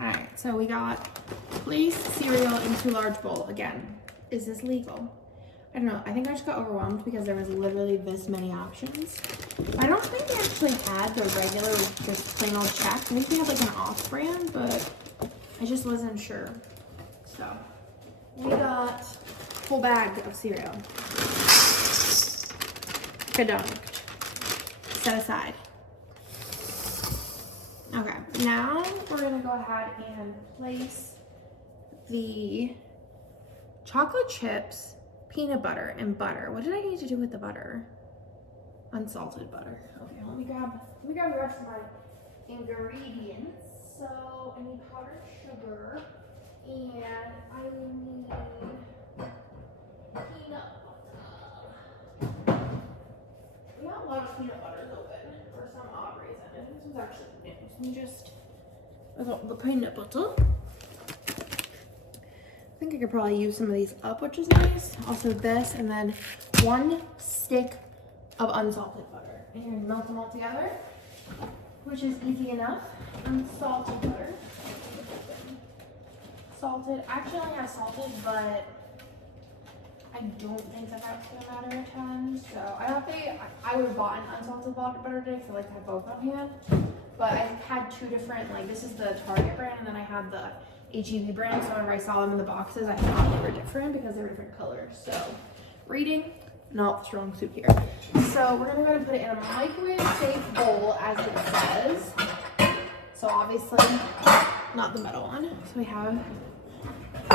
Alright, so we got place cereal into large bowl. Again, is this legal? I don't know. I think I just got overwhelmed because there was literally this many options. I don't think we actually had the regular, just plain old check. I think we had like an off-brand, but I just wasn't sure. So, we got a full bag of cereal. Gedunked. Set aside. Okay, now we're gonna go ahead and place the chocolate chips, peanut butter, and butter. What did I need to do with the butter? Unsalted butter. Okay, let me grab the rest of my ingredients. So I need powdered sugar, and I need peanut butter. We got a lot of peanut butters open for some odd reason. I think this was actually new. I got the peanut butter. I think I could probably use some of these up, which is nice. Also this, and then 1 stick of unsalted butter. And you're gonna melt them all together, which is easy enough. Unsalted butter. Salted. Actually, I only have salted, but I don't think that's gonna matter a ton. So I would have bought an unsalted butter today because I like to have both on hand. But I had 2 different, like this is the Target brand, and then I had the HEB brand. So whenever I saw them in the boxes, I thought they were different because they were different colors. So reading, not strong suit here. So we're gonna go ahead and put it in a microwave safe bowl as it says. So obviously not the metal one. So we have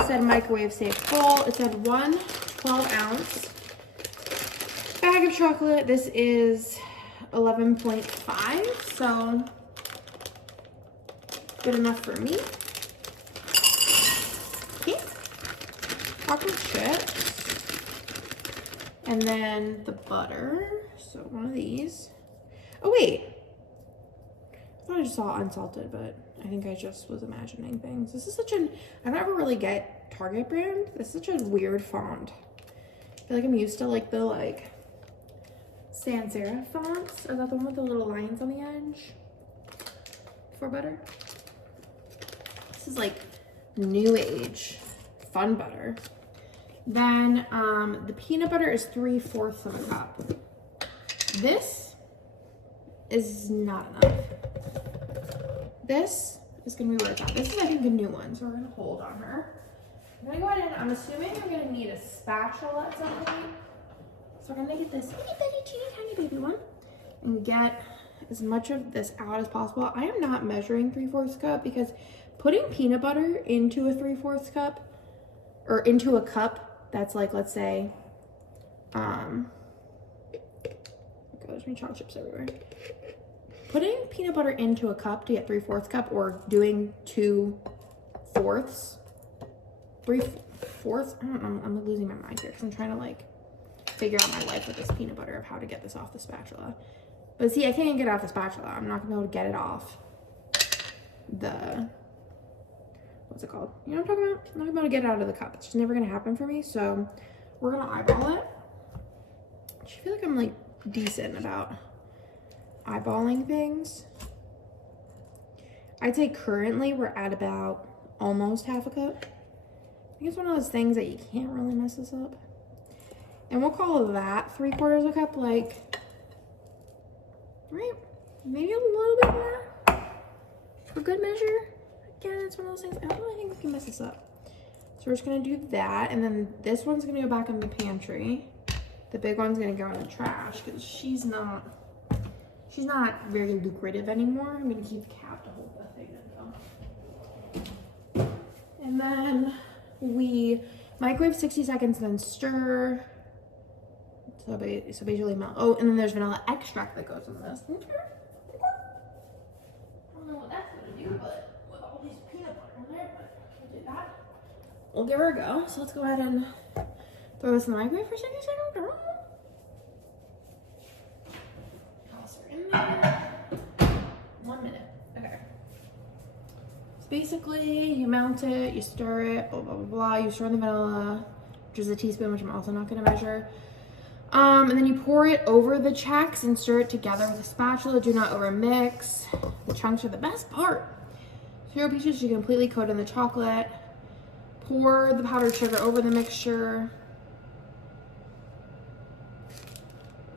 said microwave safe bowl. It said 1 12-ounce bag of chocolate. This is 11.5, so good enough for me. Okay, chocolate chips, and then the butter. So one of these. Oh wait, I thought I just saw unsalted, but I think I just was imagining things. This is such an, I don't ever really get Target brand. This is such a weird font. I feel like I'm used to like the sans serif fonts. Is that the one with the little lines on the edge for butter? This is like new age fun butter. Then the peanut butter is 3/4 of a cup. This is not enough. This is gonna be where it's at. This is, I think, a new one, so we're gonna hold on her. I'm gonna go ahead and, I'm assuming I'm gonna need a spatula at some point. So we're gonna get this itty bitty teeny tiny baby one and get as much of this out as possible. I am not measuring 3/4 cup because putting peanut butter into a 3/4 cup or into a cup that's like, let's say, there's my chocolate chips everywhere. Putting peanut butter into a cup to get 3/4 cup, or doing 2/4, 3/4, I don't know, I'm losing my mind here because I'm trying to like figure out my life with this peanut butter of how to get this off the spatula. But see, I can't get it off the spatula. I'm not gonna be able to get it off the, what's it called? You know what I'm talking about? I'm not gonna be able to get it out of the cup. It's just never gonna happen for me. So we're gonna eyeball it. I feel like I'm like decent about eyeballing things. I'd say currently we're at about almost half a cup. I think it's one of those things that you can't really mess this up. And we'll call that 3/4 a cup, like, right? Maybe a little bit more for good measure. Again, it's one of those things, I don't really think we can mess this up. So we're just gonna do that, and then this one's gonna go back in the pantry. The big one's gonna go in the trash because she's not very lucrative anymore. I'm gonna keep the cap to hold the thing in though. And then we microwave 60 seconds, then stir. So basically melt. Oh, and then there's vanilla extract that goes in this. Okay. I don't know what that's gonna do, but with all these peanut butter in there, but we'll do that. We'll give her a go. So let's go ahead and throw this in the microwave for 60 seconds. Toss her in there. 1 minute. Okay. So basically, you mount it, you stir it, blah, blah, blah, blah. You stir in the vanilla, which is a teaspoon, which I'm also not going to measure. And then you pour it over the checks and stir it together with a spatula. Do not over mix. The chunks are the best part. Cereal pieces should completely coat in the chocolate. Pour the powdered sugar over the mixture.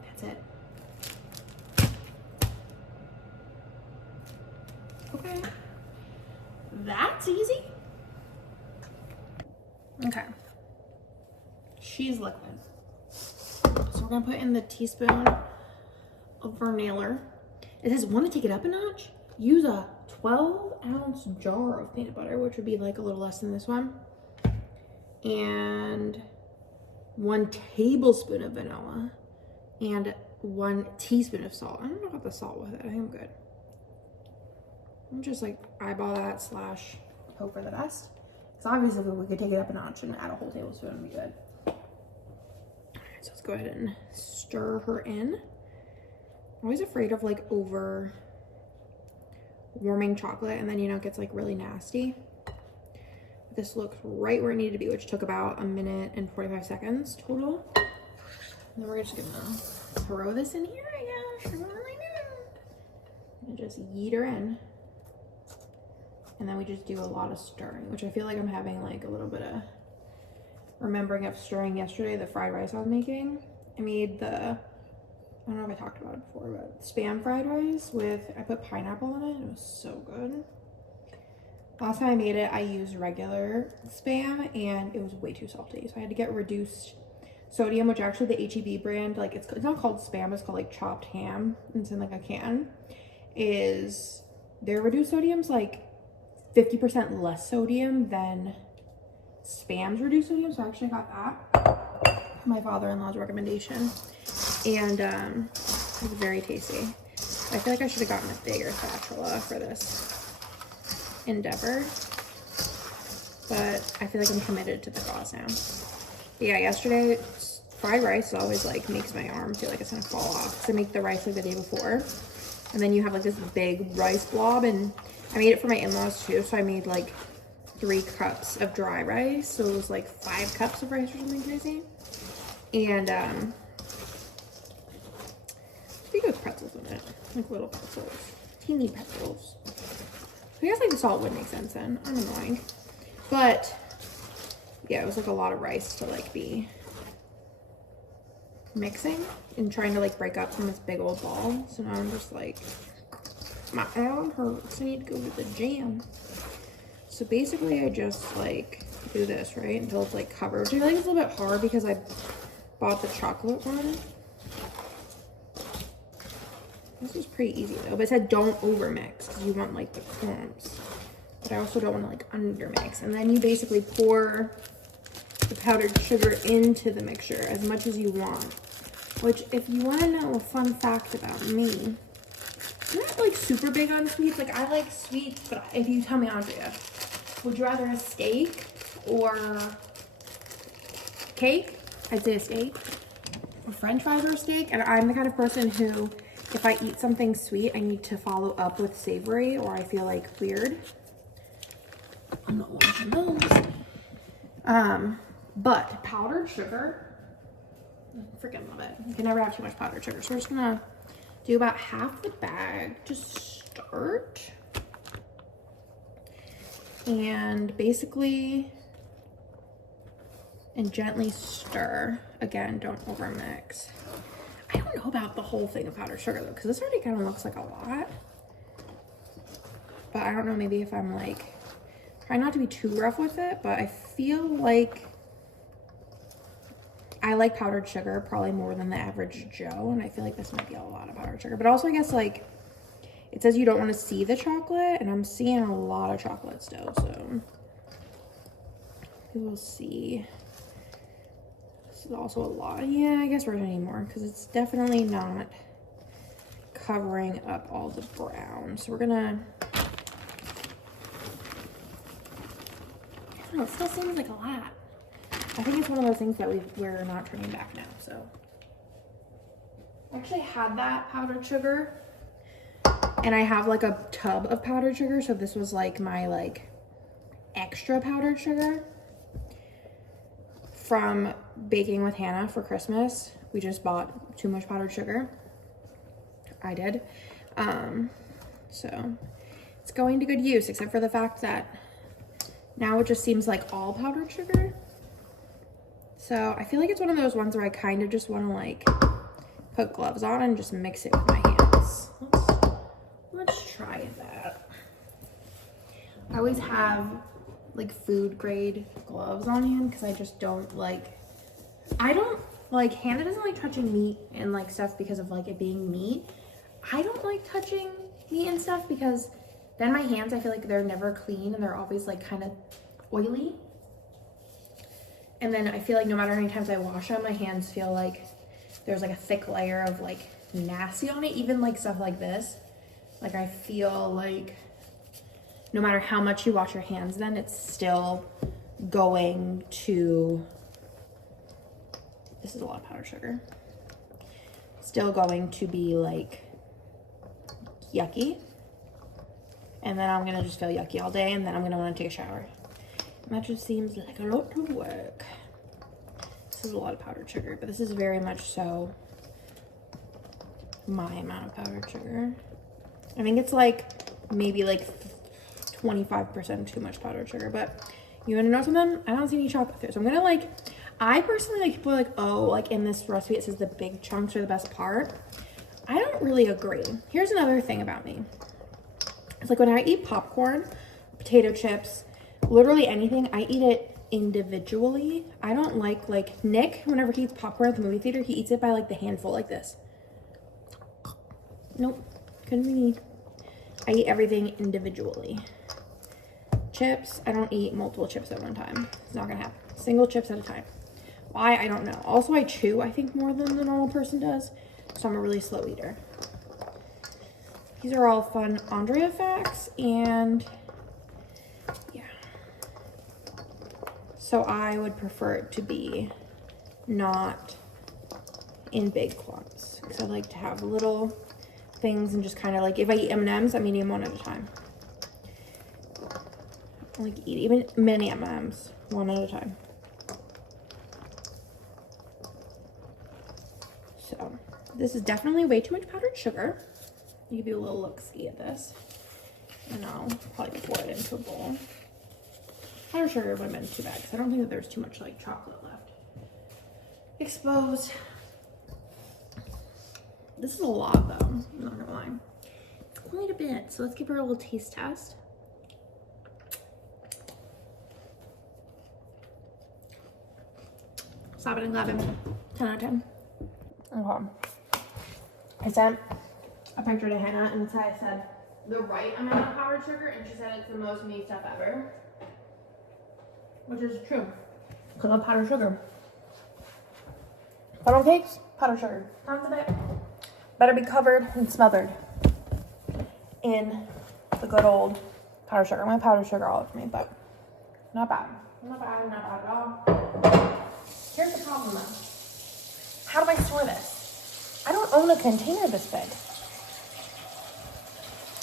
That's it. Okay. That's easy. Okay. She's liquid. So we're gonna put in the teaspoon of vanilla. It says, want to take it up a notch? Use a 12-ounce jar of peanut butter, which would be like a little less than this one. And 1 tablespoon of vanilla and 1 teaspoon of salt. I don't know about the salt with it. I think I'm good. I'm just like eyeball that slash hope for the best. So obviously we could take it up a notch and add a whole tablespoon and be good. So let's go ahead and stir her in. I'm always afraid of like over warming chocolate and then, you know, it gets like really nasty. This looks right where it needed to be, which took about 1 minute and 45 seconds total. And then we're just gonna throw this in here, I guess. And just yeet her in. And then we just do a lot of stirring, which I feel like I'm having like a little bit of remembering of stirring yesterday, the fried rice I was making. I made I don't know if I talked about it before, but Spam fried rice I put pineapple in it. It was so good. Last time I made it, I used regular Spam and it was way too salty. So I had to get reduced sodium, which actually the H-E-B brand, like it's not called Spam, it's called like chopped ham. It's in like a can. Their reduced sodium's like 50% less sodium than Spam's reduced sodium. So I actually got that. My father-in-law's recommendation. And it's very tasty. I feel like I should have gotten a bigger spatula for this endeavor, but I feel like I'm committed to the cause now. But yeah, yesterday fried rice always like makes my arm feel like it's gonna fall off because I make the rice like the day before, and then you have like this big rice blob. And I made it for my in-laws too, so I made like 3 cups of dry rice, so it was like 5 cups of rice or something crazy. And we go with pretzels in it, like little pretzels, teeny pretzels. I guess like the salt would make sense then. I'm annoying. But yeah, it was like a lot of rice to like be mixing and trying to like break up from this big old ball. So now I'm just like, my arm hurts. I need to go to the gym. So basically I just like do this, right? Until it's like covered. Which I feel like it's a little bit hard because I bought the chocolate one. This was pretty easy though, but it said don't over mix because you want like the clumps. But I also don't want to like under mix. And then you basically pour the powdered sugar into the mixture as much as you want. Which, if you want to know a fun fact about me, I'm not like super big on sweets. Like I like sweets, but if you tell me, Andrea, would you rather a steak or cake? I'd say a steak. Or French fries or a steak. And I'm the kind of person who, if I eat something sweet, I need to follow up with savory or I feel like weird. I'm not washing those. But powdered sugar, I freaking love it. You can never have too much powdered sugar. So we're just gonna do about half the bag to start. And basically, and gently stir. Again, don't over mix. I don't know about the whole thing of powdered sugar though, because this already kind of looks like a lot. But I don't know, maybe if I'm like, try not to be too rough with it, but I feel like I like powdered sugar probably more than the average Joe, and I feel like this might be a lot of powdered sugar. But also I guess like, it says you don't want to see the chocolate, and I'm seeing a lot of chocolate still, so we will see. This is also a lot. Yeah, I guess we're gonna need more because it's definitely not covering up all the brown. So we're gonna, I don't know, it still seems like a lot. I think it's one of those things that we're not turning back now, so. I actually had that powdered sugar, and I have like a tub of powdered sugar, so this was like my like extra powdered sugar from baking with Hannah for Christmas. We just bought too much powdered sugar. I did. So it's going to good use, except for the fact that now it just seems like all powdered sugar. So I feel like it's one of those ones where I kind of just want to like put gloves on and just mix it with my hands. Let's try that. I always have like food grade gloves on hand because I just don't like, Hannah doesn't like touching meat and like stuff because of like it being meat. I don't like touching meat and stuff because then my hands, I feel like they're never clean and they're always like kind of oily. And then I feel like no matter how many times I wash them, my hands feel like there's like a thick layer of like nasty on it. Even like stuff like this. Like I feel like no matter how much you wash your hands, then it's still going to, this is a lot of powdered sugar, still going to be like yucky. And then I'm gonna just feel yucky all day, and then I'm gonna wanna take a shower. And that just seems like a lot of work. This is a lot of powdered sugar, but this is very much so my amount of powdered sugar. I think it's like maybe like 25% too much powdered sugar, but you wanna know something? I don't see any chocolate there. So I'm gonna like, I personally like, people are like, oh, like in this recipe it says the big chunks are the best part. I don't really agree. Here's another thing about me. It's like when I eat popcorn, potato chips, literally anything, I eat it individually. I don't like Nick, whenever he eats popcorn at the movie theater, he eats it by like the handful like this. Nope, couldn't be me. I eat everything individually. Chips, I don't eat multiple chips at one time. It's not gonna happen. Single chips at a time. Why? I don't know. Also, I chew, I think, more than the normal person does. So I'm a really slow eater. These are all fun Andrea facts, and yeah. So I would prefer it to be not in big clumps, because I like to have little things and just kind of like, if I eat M&Ms, I'm eating them one at a time. I like eat even mini M&Ms one at a time. So this is definitely way too much powdered sugar. I'll give you a little look-see at this. And I'll probably pour it into a bowl. Powdered sugar would have been too bad, because I don't think that there's too much like chocolate left exposed. This is a lot though, I'm not gonna lie. It's quite a bit. So let's give her a little taste test. Stop it and 11. 10 out of 10. Okay. I sent a picture to Hannah and I said the right amount of powdered sugar, and she said it's the most me stuff ever. Which is true. Because I love powdered sugar. Funnel cakes, powdered sugar. Tons of it. Better be covered and smothered in the good old powdered sugar. My powdered sugar all over me, but not bad. Not bad, not bad at all. Here's the problem though. How do I store this? I don't own a container this big.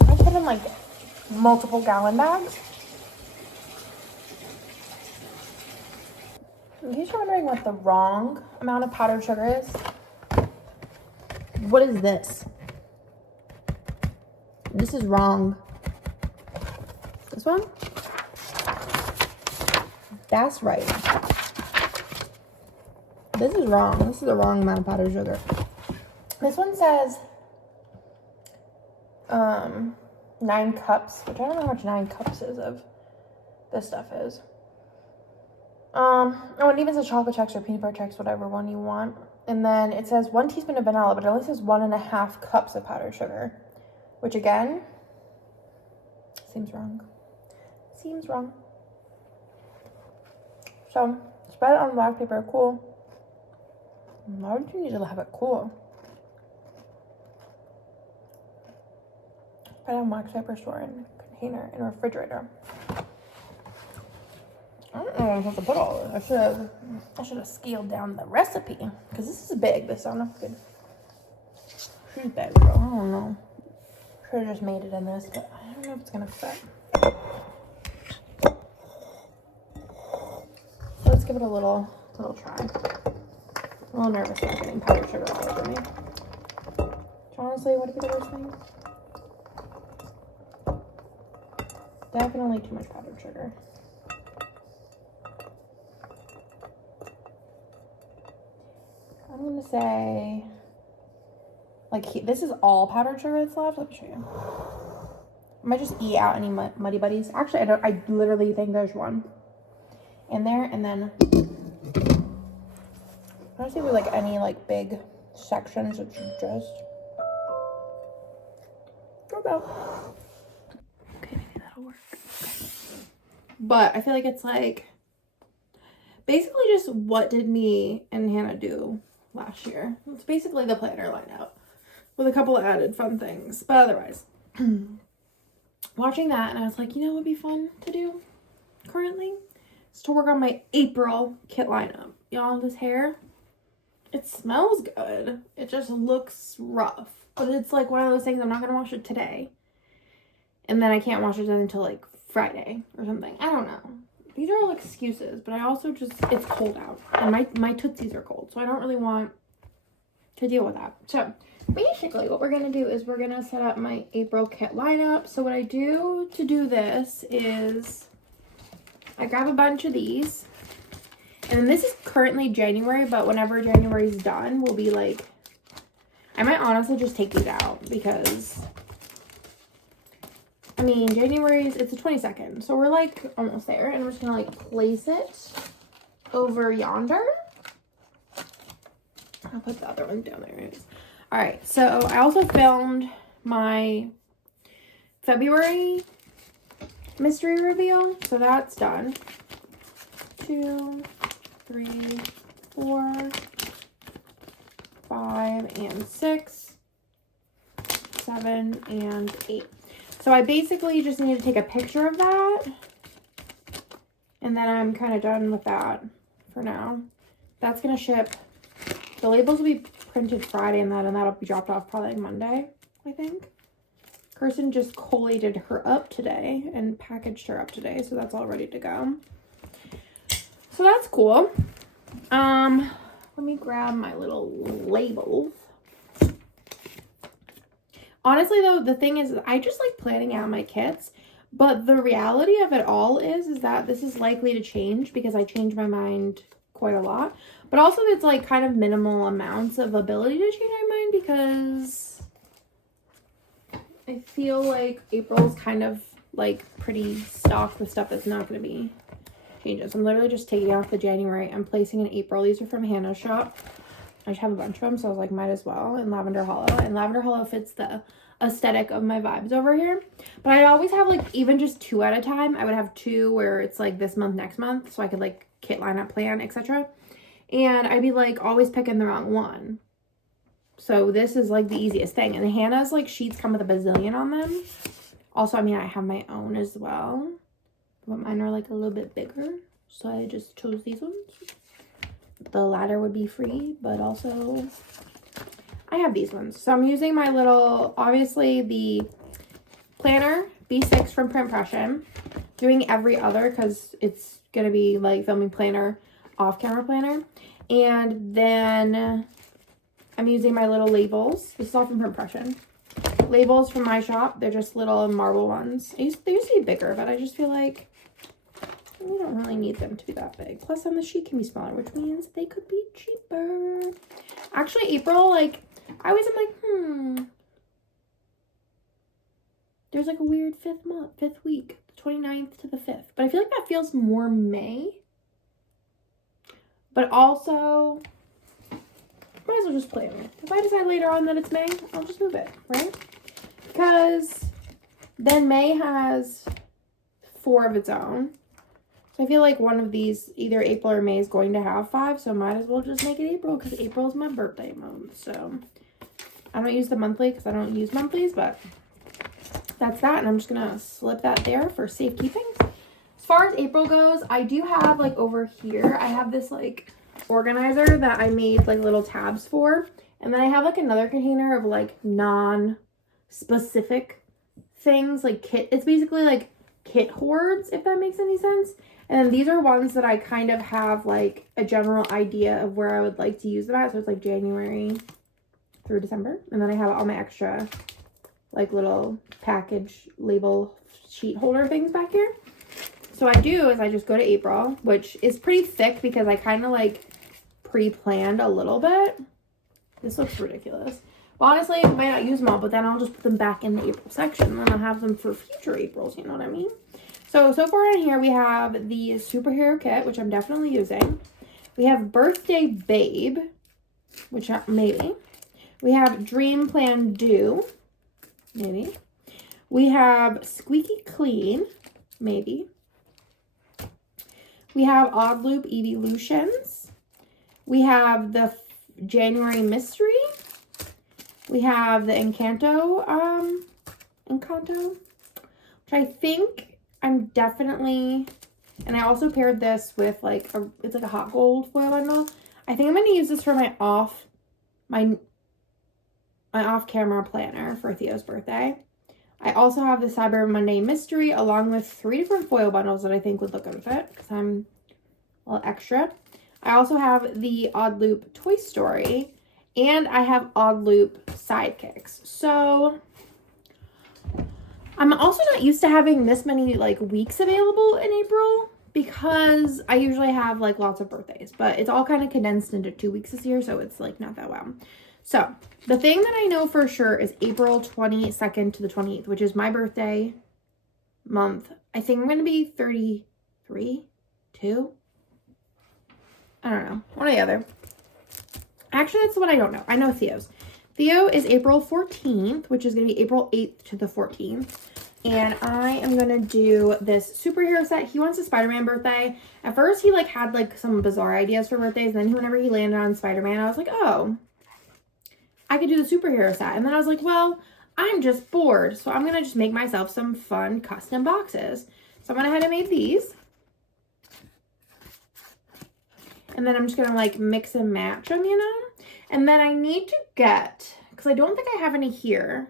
I put in like multiple gallon bags. In case you're wondering what the wrong amount of powdered sugar is, what is this? This is wrong. This one? That's right. This is wrong. This is the wrong amount of powdered sugar. This one says 9 cups, which I don't know how much 9 cups is of this stuff is. Oh, and even says chocolate checks or peanut butter checks, whatever one you want. And then it says 1 teaspoon of vanilla, but it only says 1.5 cups of powdered sugar, which again, seems wrong. Seems wrong. So, spread it on black paper, cool. Why would you need to have it cool? Spread it on wax paper, store in a container in a refrigerator. I don't know if I have to put all of it. I should have scaled down the recipe, because this is big. This, I don't know if it could. She's big, so I don't know. Should have just made it in this, but I don't know if it's gonna fit. So let's give it a little try. I'm a little nervous about getting powdered sugar all over me. Honestly, would it be the worst thing? Definitely too much powdered sugar. I'm gonna say, like, this is all powdered sugar that's left. Let me show you. I might just eat out any Muddy Buddies. Actually, I literally think there's one in there, and then I don't see like any like big sections. It's just about. Okay, maybe that'll work. Okay. But I feel like it's like basically just what did me and Hannah do last year. It's basically the planner lineup with a couple of added fun things, but otherwise. Watching that, and I was like, you know what would be fun to do currently? Is to work on my April kit lineup. Y'all, this hair, it smells good. It just looks rough. But it's like one of those things, I'm not going to wash it today. And then I can't wash it until like Friday or something. I don't know. These are all excuses, but I also just, it's cold out. And my tootsies are cold, so I don't really want to deal with that. So basically what we're going to do is we're going to set up my April kit lineup. So what I do to do this is I grab a bunch of these. And this is currently January, but whenever January's done, we'll be like, I might honestly just take these out because, I mean, it's the 22nd. So we're like almost there. And we're just going to like place it over yonder. I'll put the other one down there. Anyways. All right, so I also filmed my February mystery reveal, so that's done. 2, 3, 4, 5, and 6, 7, and 8. So I basically just need to take a picture of that, and then I'm kind of done with that for now. That's gonna ship. The labels will be printed Friday, and that'll be dropped off probably Monday, I think. Kirsten just collated her up today and packaged her up today, so that's all ready to go. So that's cool. Let me grab my little labels. Honestly, though, the thing is, I just like planning out my kits, but the reality of it all is that this is likely to change because I change my mind quite a lot. But also it's like kind of minimal amounts of ability to change my mind because I feel like April's kind of like pretty stocked with stuff that's not going to be changes. I'm literally just taking off the January and placing in April. These are from Hannah's shop. I just have a bunch of them, so I was like, might as well. And Lavender Hollow. And Lavender Hollow fits the aesthetic of my vibes over here. But I'd always have like even just 2 at a time. I would have 2 where it's like this month, next month, so I could like kit lineup plan, etc. And I'd be like always picking the wrong one. So this is like the easiest thing. And Hannah's like sheets come with a bazillion on them. Also, I mean, I have my own as well. But mine are like a little bit bigger. So I just chose these ones. The latter would be free, but also I have these ones. So I'm using my little, obviously the planner B6 from Printpression. Doing every other because it's going to be like filming planner, off-camera planner. And then I'm using my little labels. This is all from Printpression. Labels from my shop. They're just little marble ones. They used to be bigger, but I just feel like we don't really need them to be that big. Plus, then the sheet can be smaller, which means they could be cheaper. Actually, April, like, I always am like, there's like a weird fifth week, the 29th to the 5th. But I feel like that feels more May. But also, might as well just plan it. If I decide later on that it's May, I'll just move it, right? Because then May has 4 of its own. So I feel like one of these, either April or May, is going to have 5. So might as well just make it April because April is my birthday month. So I don't use the monthly because I don't use monthlies, but that's that. And I'm just going to slip that there for safekeeping. As far as April goes, I do have like over here, I have this like organizer that I made like little tabs for. And then I have like another container of like non-specific things like kit. It's basically like kit hoards, if that makes any sense. And then these are ones that I kind of have like a general idea of where I would like to use them at. So it's like January through December. And then I have all my extra like little package label sheet holder things back here. So what I do is I just go to April, which is pretty thick because I kind of like pre-planned a little bit. This looks ridiculous. Well, honestly, I might not use them all, but then I'll just put them back in the April section. And then I'll have them for future Aprils, you know what I mean? So far in here, we have the superhero kit, which I'm definitely using. We have Birthday Babe, which maybe. We have Dream Plan Do, maybe. We have Squeaky Clean, maybe. We have Odd Loop Evolutions. We have the January Mystery. We have the Encanto, which I think I'm definitely, and I also paired this with like it's like a hot gold foil bundle. I think I'm going to use this for my off-camera planner for Theo's birthday. I also have the Cyber Monday Mystery along with 3 different foil bundles that I think would look good with it because I'm a little extra. I also have the Odd Loop Toy Story and I have Odd Loop Sidekicks. So I'm also not used to having this many like weeks available in April because I usually have like lots of birthdays, but it's all kind of condensed into 2 weeks this year, so it's like not that well. So the thing that I know for sure is April 22nd to the 28th, which is my birthday month. I think I'm going to be 33, 2. I don't know. One or the other. Actually, that's what I don't know. I know Theo's. Theo is April 14th, which is going to be April 8th to the 14th. And I am going to do this superhero set. He wants a Spider-Man birthday. At first, he like had like some bizarre ideas for birthdays. And then whenever he landed on Spider-Man, I was like, oh, I could do the superhero set. And then I was like, well, I'm just bored. So I'm going to just make myself some fun custom boxes. So I went ahead and made these. And then I'm just going to like mix and match them, you know? And then I need to get, because I don't think I have any here.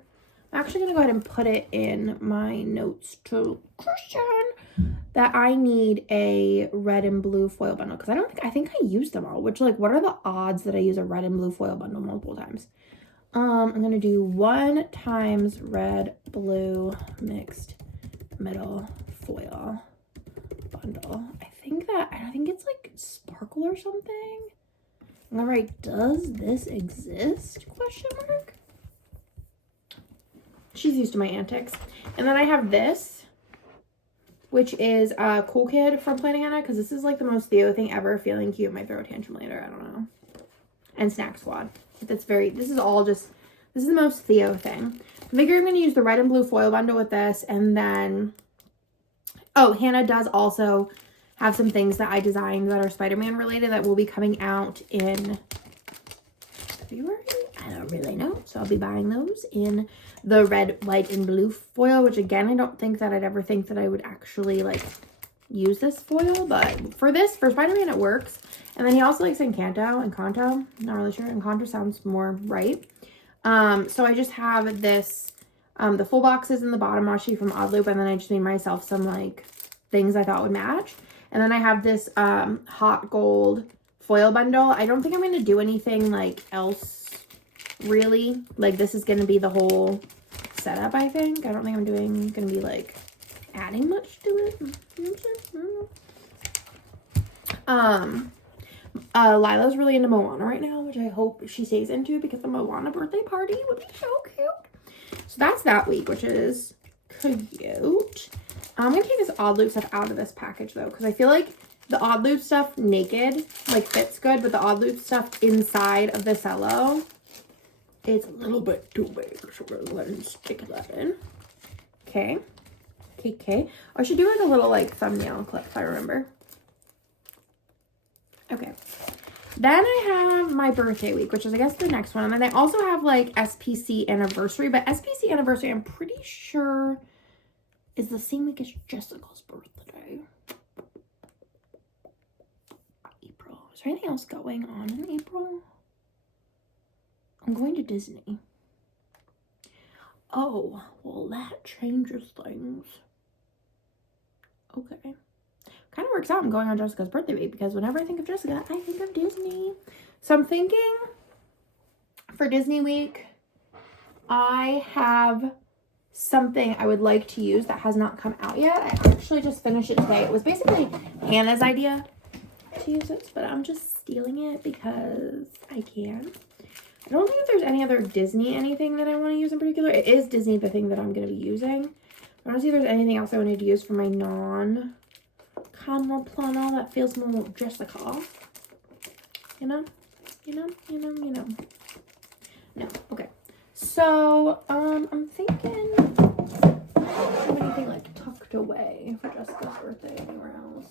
I'm actually going to go ahead and put it in my notes to Christian that I need a red and blue foil bundle. Because I think I used them all. Which like, what are the odds that I use a red and blue foil bundle multiple times? I'm going to do 1 times red, blue, mixed middle foil bundle. I think it's like sparkle or something. All right, does this exist? Question mark. She's used to my antics. And then I have this, which is Cool Kid from Planet Hannah, because this is like the most Theo thing ever. Feeling cute, might throw a tantrum later. I don't know. And Snack Squad. This is the most Theo thing. I figure I'm going to use the red and blue foil bundle with this, and then, oh, Hannah does also have some things that I designed that are Spider-Man related that will be coming out in February. I don't really know. So I'll be buying those in the red, white, and blue foil, which again, I don't think that I'd ever think that I would actually like use this foil, but for Spider-Man, it works. And then he also likes Encanto, not really sure. Encanto sounds more right. So I just have this, the full boxes in the bottom washi from Odd Loop, and then I just made myself some like things I thought would match. And then I have this hot gold foil bundle. I don't think I'm going to do anything like else really. Like this is going to be the whole setup, I think. I don't think I'm going to be like adding much to it. Lila's really into Moana right now, which I hope she stays into because the Moana birthday party would be so cute. So that's that week, which is cute. I'm going to take this Odd Loop stuff out of this package, though, because I feel like the Odd Loop stuff naked, like, fits good, but the Odd Loop stuff inside of the cello, it's a little bit too big, so we're going to go ahead and stick that in. Okay. I should do, like, a little, like, thumbnail clip, if I remember. Okay. Then I have my birthday week, which is, I guess, the next one. And then I also have, like, SPC anniversary, but SPC anniversary, I'm pretty sure is the same week as Jessica's birthday. April. Is there anything else going on in April? I'm going to Disney. Oh, well, that changes things. Okay. Kind of works out. I'm going on Jessica's birthday week because whenever I think of Jessica, I think of Disney. So I'm thinking for Disney week, I have something I would like to use that has not come out yet. I actually just finished it today. It was basically Hannah's idea to use it, but I'm just stealing it because I can. I don't think if there's any other Disney anything that I want to use in particular. It is Disney, the thing that I'm going to be using. I don't see if there's anything else I wanted to use for my non-camera planner that feels more Jessica. You know? No. Okay. So, I'm thinking, I don't have anything like tucked away for Jessica's birthday anywhere else.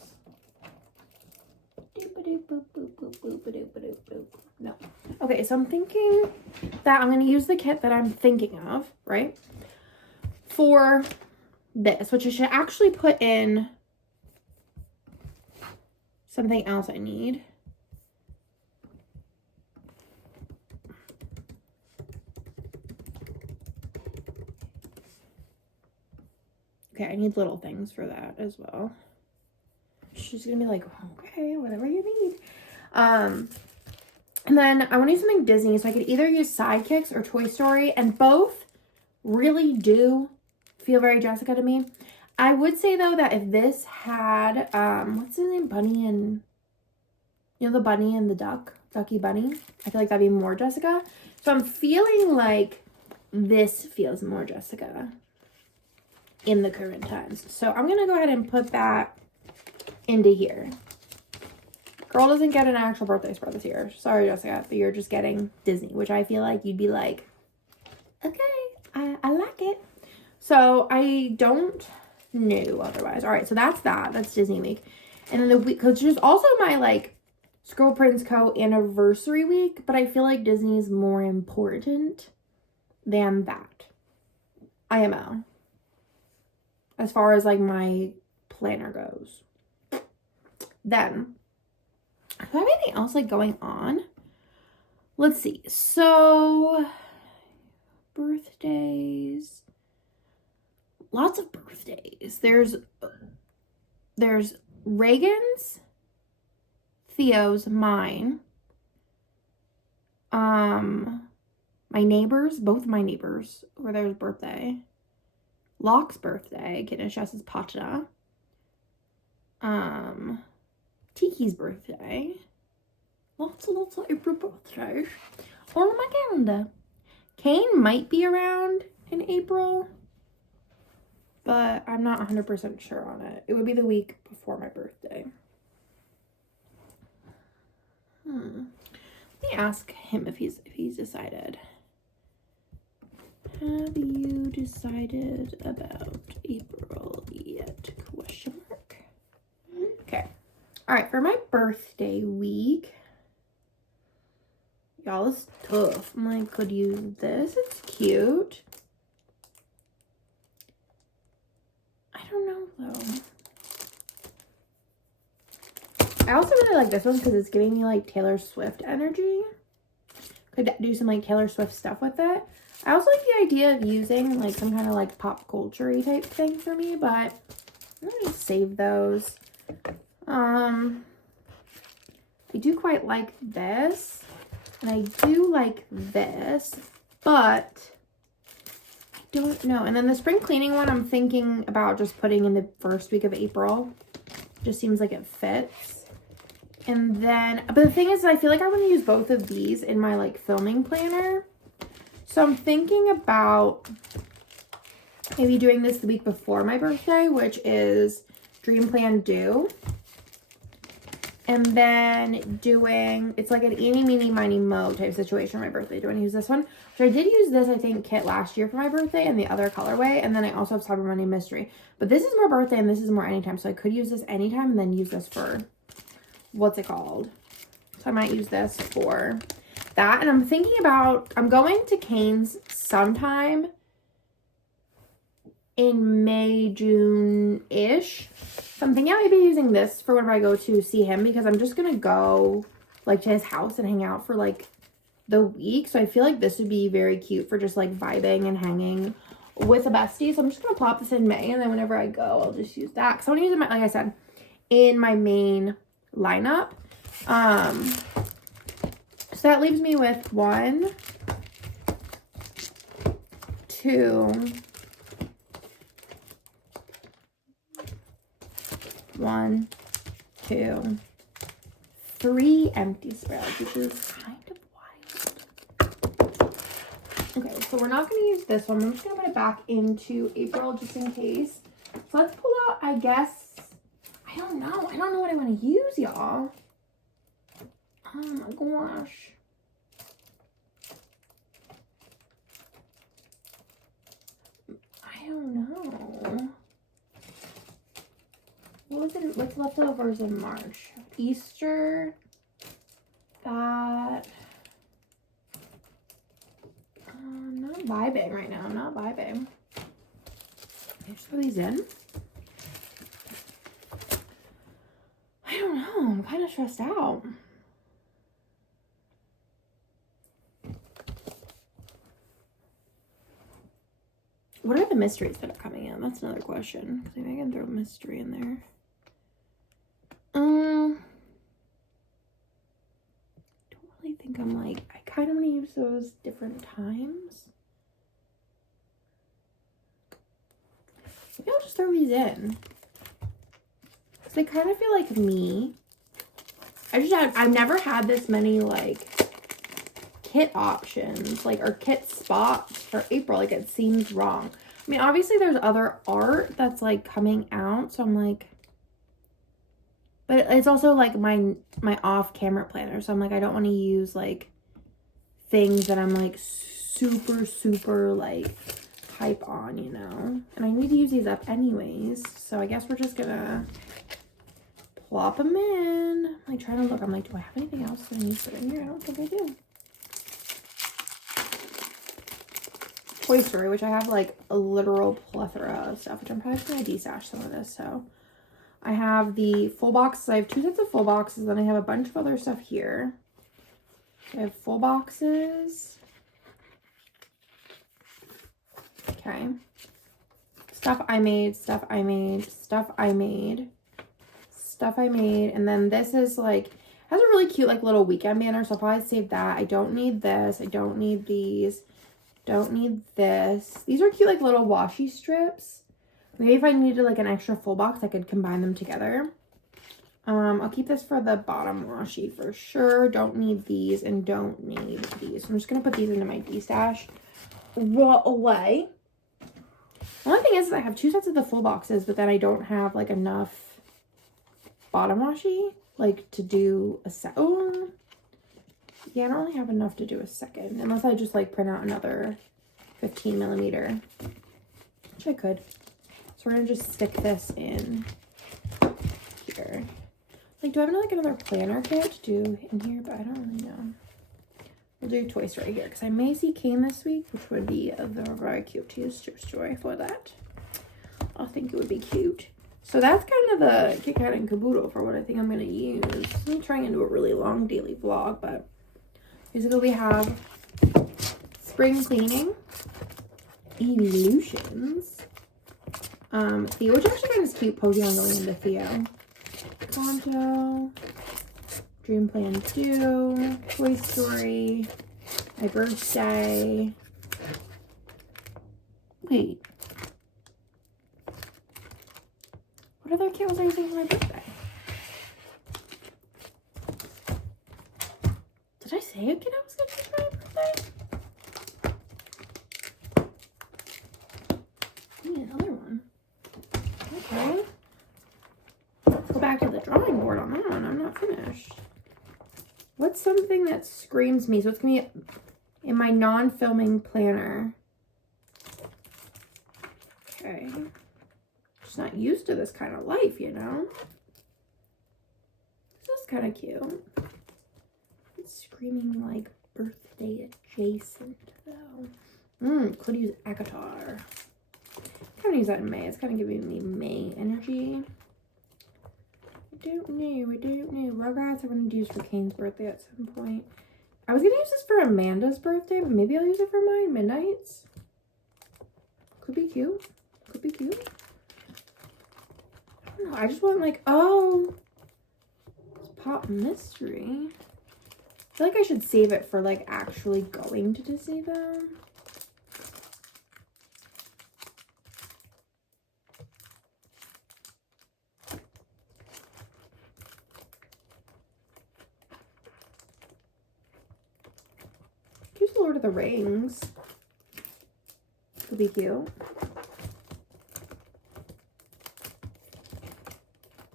No. Okay, so I'm thinking that I'm going to use the kit that I'm thinking of, right? For this, which I should actually put in something else I need. Okay, I need little things for that as well. She's gonna be like, okay, whatever you need. And then I want to use something Disney, so I could either use Sidekicks or Toy Story, and both really do feel very Jessica to me. I would say though that if this had what's his name, Bunny and the bunny and the Ducky Bunny, I feel like that'd be more Jessica. So I'm feeling like this feels more Jessica in the current times. So I'm gonna go ahead and put that into here. Girl doesn't get an actual birthday spread this year. Sorry, Jessica, but you're just getting Disney, which I feel like you'd be like, okay, I like it. So I don't know otherwise. All right, so that's that. That's Disney week. And then the week, because there's also my like Scribble Prince Co. anniversary week, but I feel like Disney's more important than that. IMO. As far as like my planner goes. Then, do I have anything else like going on? Let's see. So, birthdays. Lots of birthdays. There's Reagan's, Theo's, mine. My neighbors, both my neighbors, over there's birthday. Locke's birthday, Ganesha's Patna. Tiki's birthday. Lots of April birthdays on my calendar. Kane might be around in April, but I'm not 100% sure on it. It would be the week before my birthday. Let me ask him if he's decided. Have you decided about April yet? Question mark. Okay. All right, for my birthday week, y'all, it's tough. I'm like, could use this. It's cute. I don't know, though. I also really like this one because it's giving me, like, Taylor Swift energy. Could do some, like, Taylor Swift stuff with it. I also like the idea of using, like, some kind of, like, pop culture-y type thing for me, but I'm going to just save those. I do quite like this, and I do like this, but I don't know. And then the spring cleaning one, I'm thinking about just putting in the first week of April. Just seems like it fits. And then, but the thing is, I feel like I want to use both of these in my, like, filming planner. So I'm thinking about maybe doing this the week before my birthday, which is Dream Plan Do. And then doing, it's like an eeny, meeny, miny, mo type situation for my birthday. Do I want to use this one? So I did use this, I think, kit last year for my birthday and the other colorway. And then I also have Cyber Monday Mystery. But this is more birthday and this is more anytime. So I could use this anytime and then use this for, what's it called? So I might use this for that. And I'm thinking about, I'm going to Cane's sometime in May, June-ish. So I'm thinking I might be using this for whenever I go to see him because I'm just going to go, like, to his house and hang out for, like, the week. So I feel like this would be very cute for just, like, vibing and hanging with a bestie. So I'm just going to plop this in May. And then whenever I go, I'll just use that. Because I want to use it, like I said, in my main lineup. So that leaves me with 1, 2, 1, 2, 3 empty spreads, which is kind of wild. Okay, so we're not going to use this one. I'm just going to put it back into April just in case. So let's pull out, I guess, I don't know what I want to use, y'all. Oh my gosh. I don't know. What's leftovers in March? Easter. That. I'm not vibing right now. I'm not vibing. Can I just throw these in? I don't know. I'm kind of stressed out. What are the mysteries that are coming in? That's another question. Maybe I can throw a mystery in there. Don't really think I'm like, I kind of want to use those different times. Maybe I'll just throw these in. Because they kind of feel like me. I've never had this many like kit options, like, or kit spots for April. Like, it seems wrong. I mean, obviously there's other art that's like coming out, so I'm like, but it's also like my off-camera planner, so I'm like, I don't want to use like things that I'm like super like hype on, you know. And I need to use these up anyways, so I guess we're just gonna plop them in. I'm like trying to look, I'm like, do I have anything else that I need to put in here? I don't think I do. Toy Story, which I have like a literal plethora of stuff, which I'm probably going to destash some of this. So I have the full boxes. I have 2 sets of full boxes. Then I have a bunch of other stuff here. I have full boxes. Okay. Stuff I made, stuff I made, stuff I made, stuff I made. And then this is like, has a really cute like little weekend banner. So I'll probably save that. I don't need this. I don't need these. Don't need this. These are cute like little washi strips. Maybe if I needed like an extra full box, I could combine them together. I'll keep this for the bottom washi for sure. Don't need these and don't need these. So I'm just going to put these into my D-stash away. The only thing is I have 2 sets of the full boxes, but then I don't have like enough bottom washi like to do a set. Oh, yeah, I don't really have enough to do a second, unless I just like print out another 15mm, which I could. So we're gonna just stick this in here. Like, do I have like another planner kit to do in here? But I don't really know. We'll do Toy Story here because I may see Kane this week, which would be a very cute to use Toy Story for that. I think it would be cute. So that's kind of the Kit Kat and Caboodle for what I think I'm gonna use. I'm trying to do a really long daily vlog, but basically we have spring cleaning, evolutions, Theo, which actually kind of cute, Pokemon going into Theo, Conto, Dream Plan 2, Toy Story, my birthday. Wait, what other kit was I using for my birthday? Did I say a kid I was going to use for my birthday? I need another one. Okay. Let's go back to the drawing board on that one. I'm not finished. What's something that screams me? So it's going to be in my non-filming planner. Okay. Just not used to this kind of life, you know? This is kind of cute. Screaming like birthday adjacent though. Could use Akatar. Kind of use that in May. It's kind of giving me May energy. I don't know. Rugrats I want to use for Kane's birthday at some point. I was gonna use this for Amanda's birthday, but maybe I'll use it for mine. Midnights. Could be cute. Could be cute. I don't know. I just want like, oh, it's Pop Mystery. I feel like I should save it for like actually going to Disney though. Here's Lord of the Rings. Could be cute.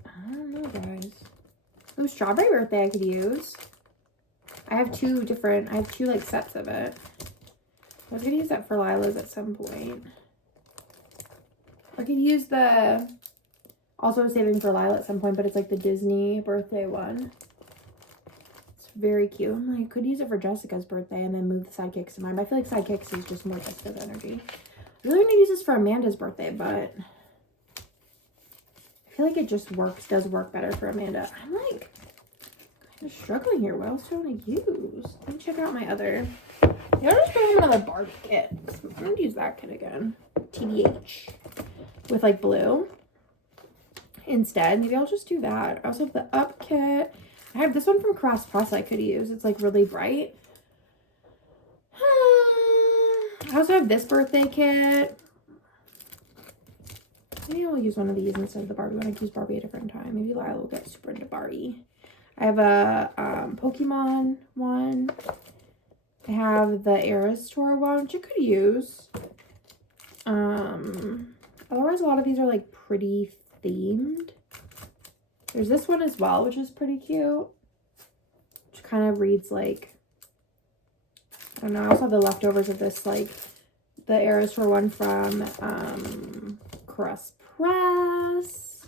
I don't know, guys. Oh, Strawberry Birthday I could use. I have two like sets of it. I was gonna use that for Lila's at some point. I could use the, also saving for Lila at some point, but it's like the Disney birthday one. It's very cute. I'm like, I could use it for Jessica's birthday and then move the sidekicks to mine. But I feel like sidekicks is just more Jessica's energy. I really want to use this for Amanda's birthday, but I feel like it just does work better for Amanda. I'm like kind of struggling here. What else do I want to use? Let me check out my other. Yeah, I'm just gonna have another Barbie kit. I'm gonna use that kit again. TBH. With like blue instead. Maybe I'll just do that. I also have the Up kit. I have this one from Cross Press I could use. It's like really bright. I also have this birthday kit. Maybe I'll use one of these instead of the Barbie one. I could use Barbie at a different time. Maybe Lila will get super into Barbie. I have a Pokemon one. I have the Eras Tour one, which I could use. Otherwise, a lot of these are like pretty themed. There's this one as well, which is pretty cute. Which kind of reads like, I don't know. I also have the leftovers of this, like the Eras Tour one from Cross Press.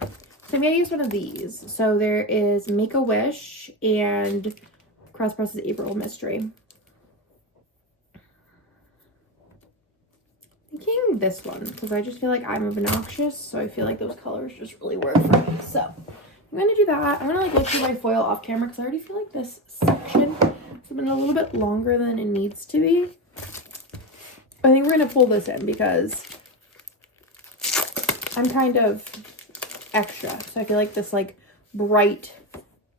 So I'm gonna use one of these. So there is Make-A-Wish and Cross Press's April Mystery. Thinking this one because I just feel like I'm obnoxious, so I feel like those colors just really work for me. So I'm gonna do that. I'm gonna like go through my foil off camera because I already feel like this section has been a little bit longer than it needs to be. I think we're gonna pull this in because I'm kind of extra, so I feel like this like bright,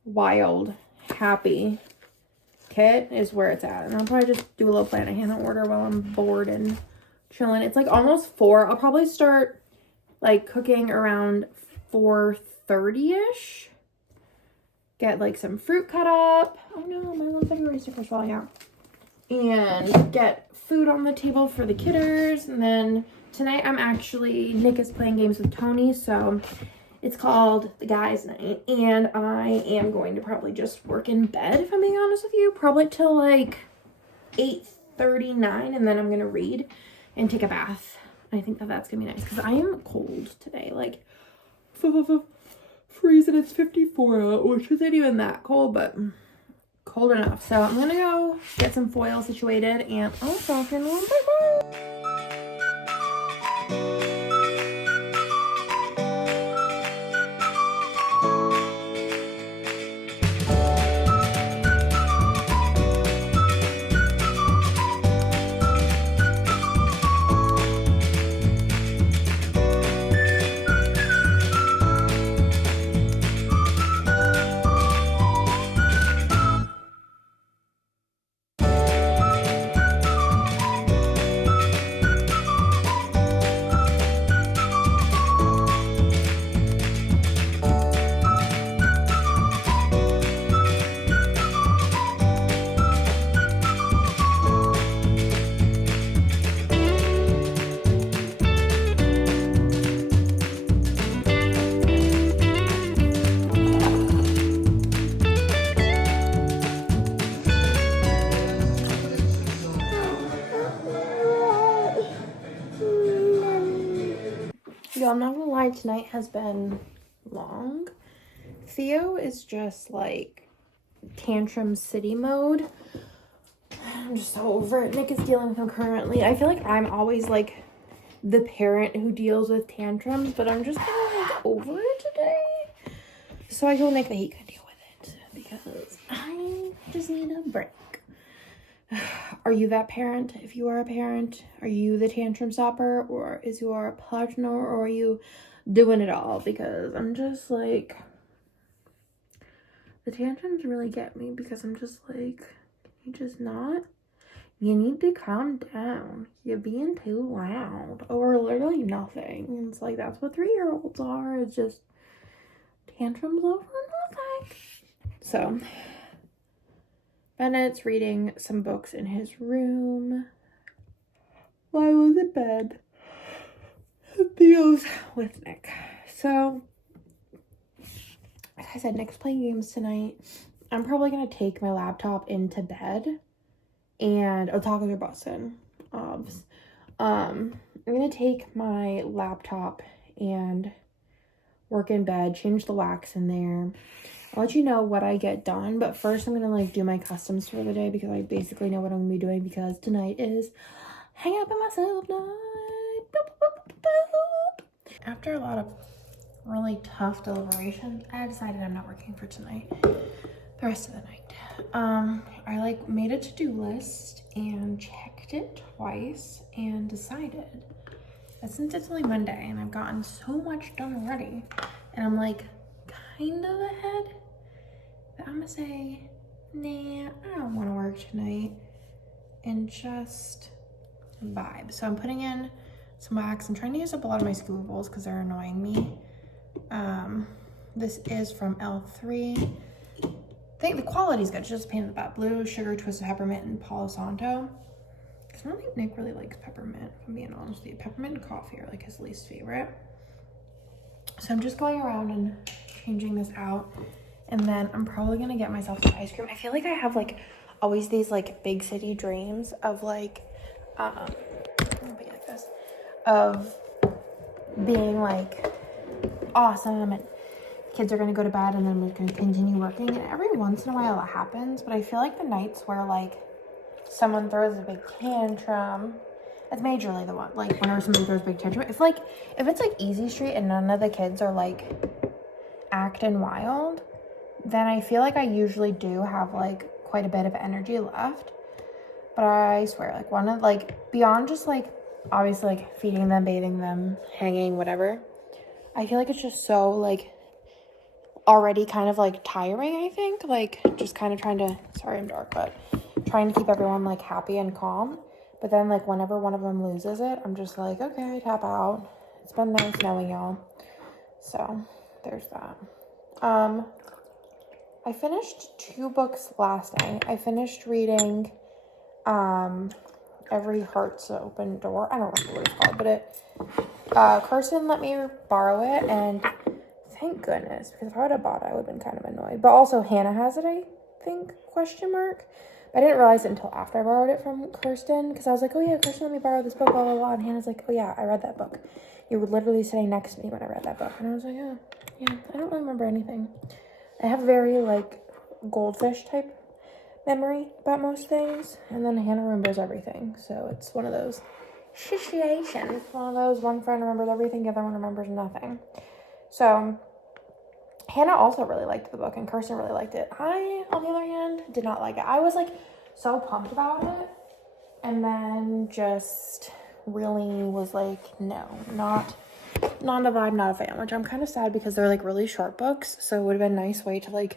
wild, happy kit is where it's at. And I'll probably just do a little Planet Hannah order while I'm bored and chilling. It's like almost 4. I'll probably start like cooking around 4:30ish. Get like some fruit cut up. Oh no, my little February sticker's falling out. And get food on the table for the kidders. And then tonight Nick is playing games with Tony, so it's called the guys' night. And I am going to probably just work in bed, if I'm being honest with you. Probably till like 8:39, and then I'm gonna read and take a bath. I think that's gonna be nice because I am cold today. Like freezing. It's 54 out, which isn't even that cold, but cold enough. So I'm gonna go get some foil situated, and I'll talk in a little bit. Yo, I'm not gonna lie, tonight has been long. Theo is just like tantrum city mode. I'm just so over it. Nick is dealing with him currently. I feel like I'm always like the parent who deals with tantrums, but I'm just kind of like over it today. So I told Nick that he could deal with it because I just need a break. Are you that parent? If you are a parent, are you the tantrum stopper, or is your partner, or are you doing it all? Because I'm just like, the tantrums really get me because I'm just like, can you just not? You need to calm down. You're being too loud over literally nothing. It's like, that's what 3-year-olds are. It's just tantrums over nothing. So, Bennett's reading some books in his room. I was in bed. Theo's with Nick. So, like I said, Nick's playing games tonight. I'm probably going to take my laptop into bed. And tacos are busting. I'm going to take my laptop and work in bed, change the wax in there. I'll let you know what I get done, but first I'm gonna do my customs for the day because I basically know what I'm gonna be doing because tonight is hang out by myself night. Boop, boop, boop, boop. After a lot of really tough deliberations, I decided I'm not working for tonight, the rest of the night. I made a to-do list and checked it twice and decided that since it's only Monday and I've gotten so much done already and I'm kind of ahead, that I'm gonna say, nah, I don't want to work tonight and just vibe. So I'm putting in some wax. I'm trying to use up a lot of my scribbles because they're annoying me. This is from L3. I think the quality's good. It's just a pain in the butt. Blue, sugar, twisted peppermint, and Palo Santo. Because I don't think Nick really likes peppermint, if I'm being honest with you. Peppermint and coffee are his least favorite. So I'm just going around and changing this out. And then I'm probably going to get myself some ice cream. I feel like I have always these big city dreams of I'm gonna be like this, of being awesome and kids are gonna go to bed and then we're gonna continue working, and every once in a while it happens, but I feel like the nights where someone throws a big tantrum, it's majorly the one whenever somebody throws a big tantrum, if it's easy street and none of the kids are acting wild, then I feel like I usually do have quite a bit of energy left. But I swear, one of beyond just obviously feeding them, bathing them, hanging, whatever, I feel it's just so already kind of tiring, I think, just kind of trying to, sorry I'm dark, but trying to keep everyone happy and calm. But then whenever one of them loses it, I'm just okay, tap out. It's been nice knowing y'all. So there's that. I finished 2 books last night. I finished reading Every Heart's Open Door. I don't remember what it's called, but Kirsten let me borrow it, and thank goodness, because if I would have bought it, I would have been kind of annoyed. But also Hannah has it, I think, question mark. I didn't realize it until after I borrowed it from Kirsten, because I was oh yeah, Kirsten let me borrow this book, blah, blah, blah. And Hannah's oh yeah, I read that book. You were literally sitting next to me when I read that book. And I was yeah, I don't really remember anything. I have very goldfish type memory about most things, and then Hannah remembers everything, so it's one of those situations. One of those, one friend remembers everything, the other one remembers nothing. So Hannah also really liked the book and Kirsten really liked it. I, on the other hand, did not like it. I was so pumped about it, and then just really was no, not a vibe, not a fan, which I'm kind of sad because they're really short books, so it would have been a nice way to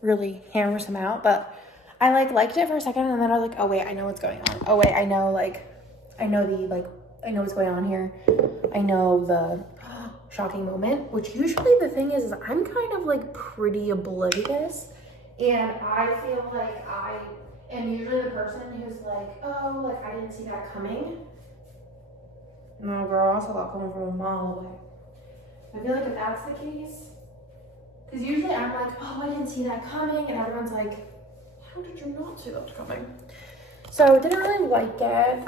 really hammer some out. But I liked it for a second, and then I was oh wait, I know what's going on. Oh wait, I know I know what's going on here. I know the shocking moment, which usually the thing is I'm kind of pretty oblivious, and I feel I am usually the person who's oh, I didn't see that coming. No girl, I saw that coming from a mile away. I feel if that's the case, because usually I'm oh, I didn't see that coming, and everyone's how did you not see that coming? So didn't really like it.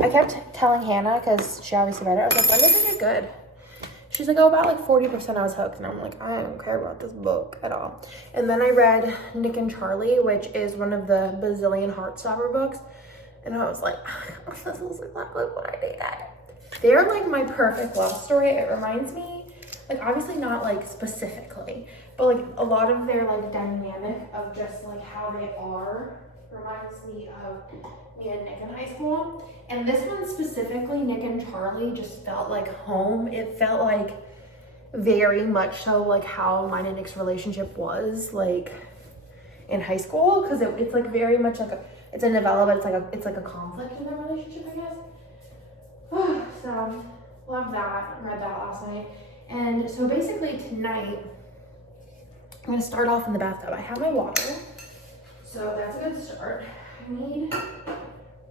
I kept telling Hannah, because she obviously read it, I was when did it get good? She's oh, about 40% I was hooked, and I'm I don't care about this book at all. And then I read Nick and Charlie, which is one of the bazillion Heartstopper books, and I was this is exactly what I needed. They're my perfect love story. It reminds me, obviously not specifically, but a lot of their dynamic of just how they are reminds me of me and Nick in high school. And this one specifically, Nick and Charlie, just felt like home. It felt like very much so like how mine and Nick's relationship was like in high school, because it's like very much like it's a novella, but it's like a conflict in their relationship, I guess. So love that. Read that last night. And so basically tonight I'm gonna start off in the bathtub. I have my water, so that's a good start. I need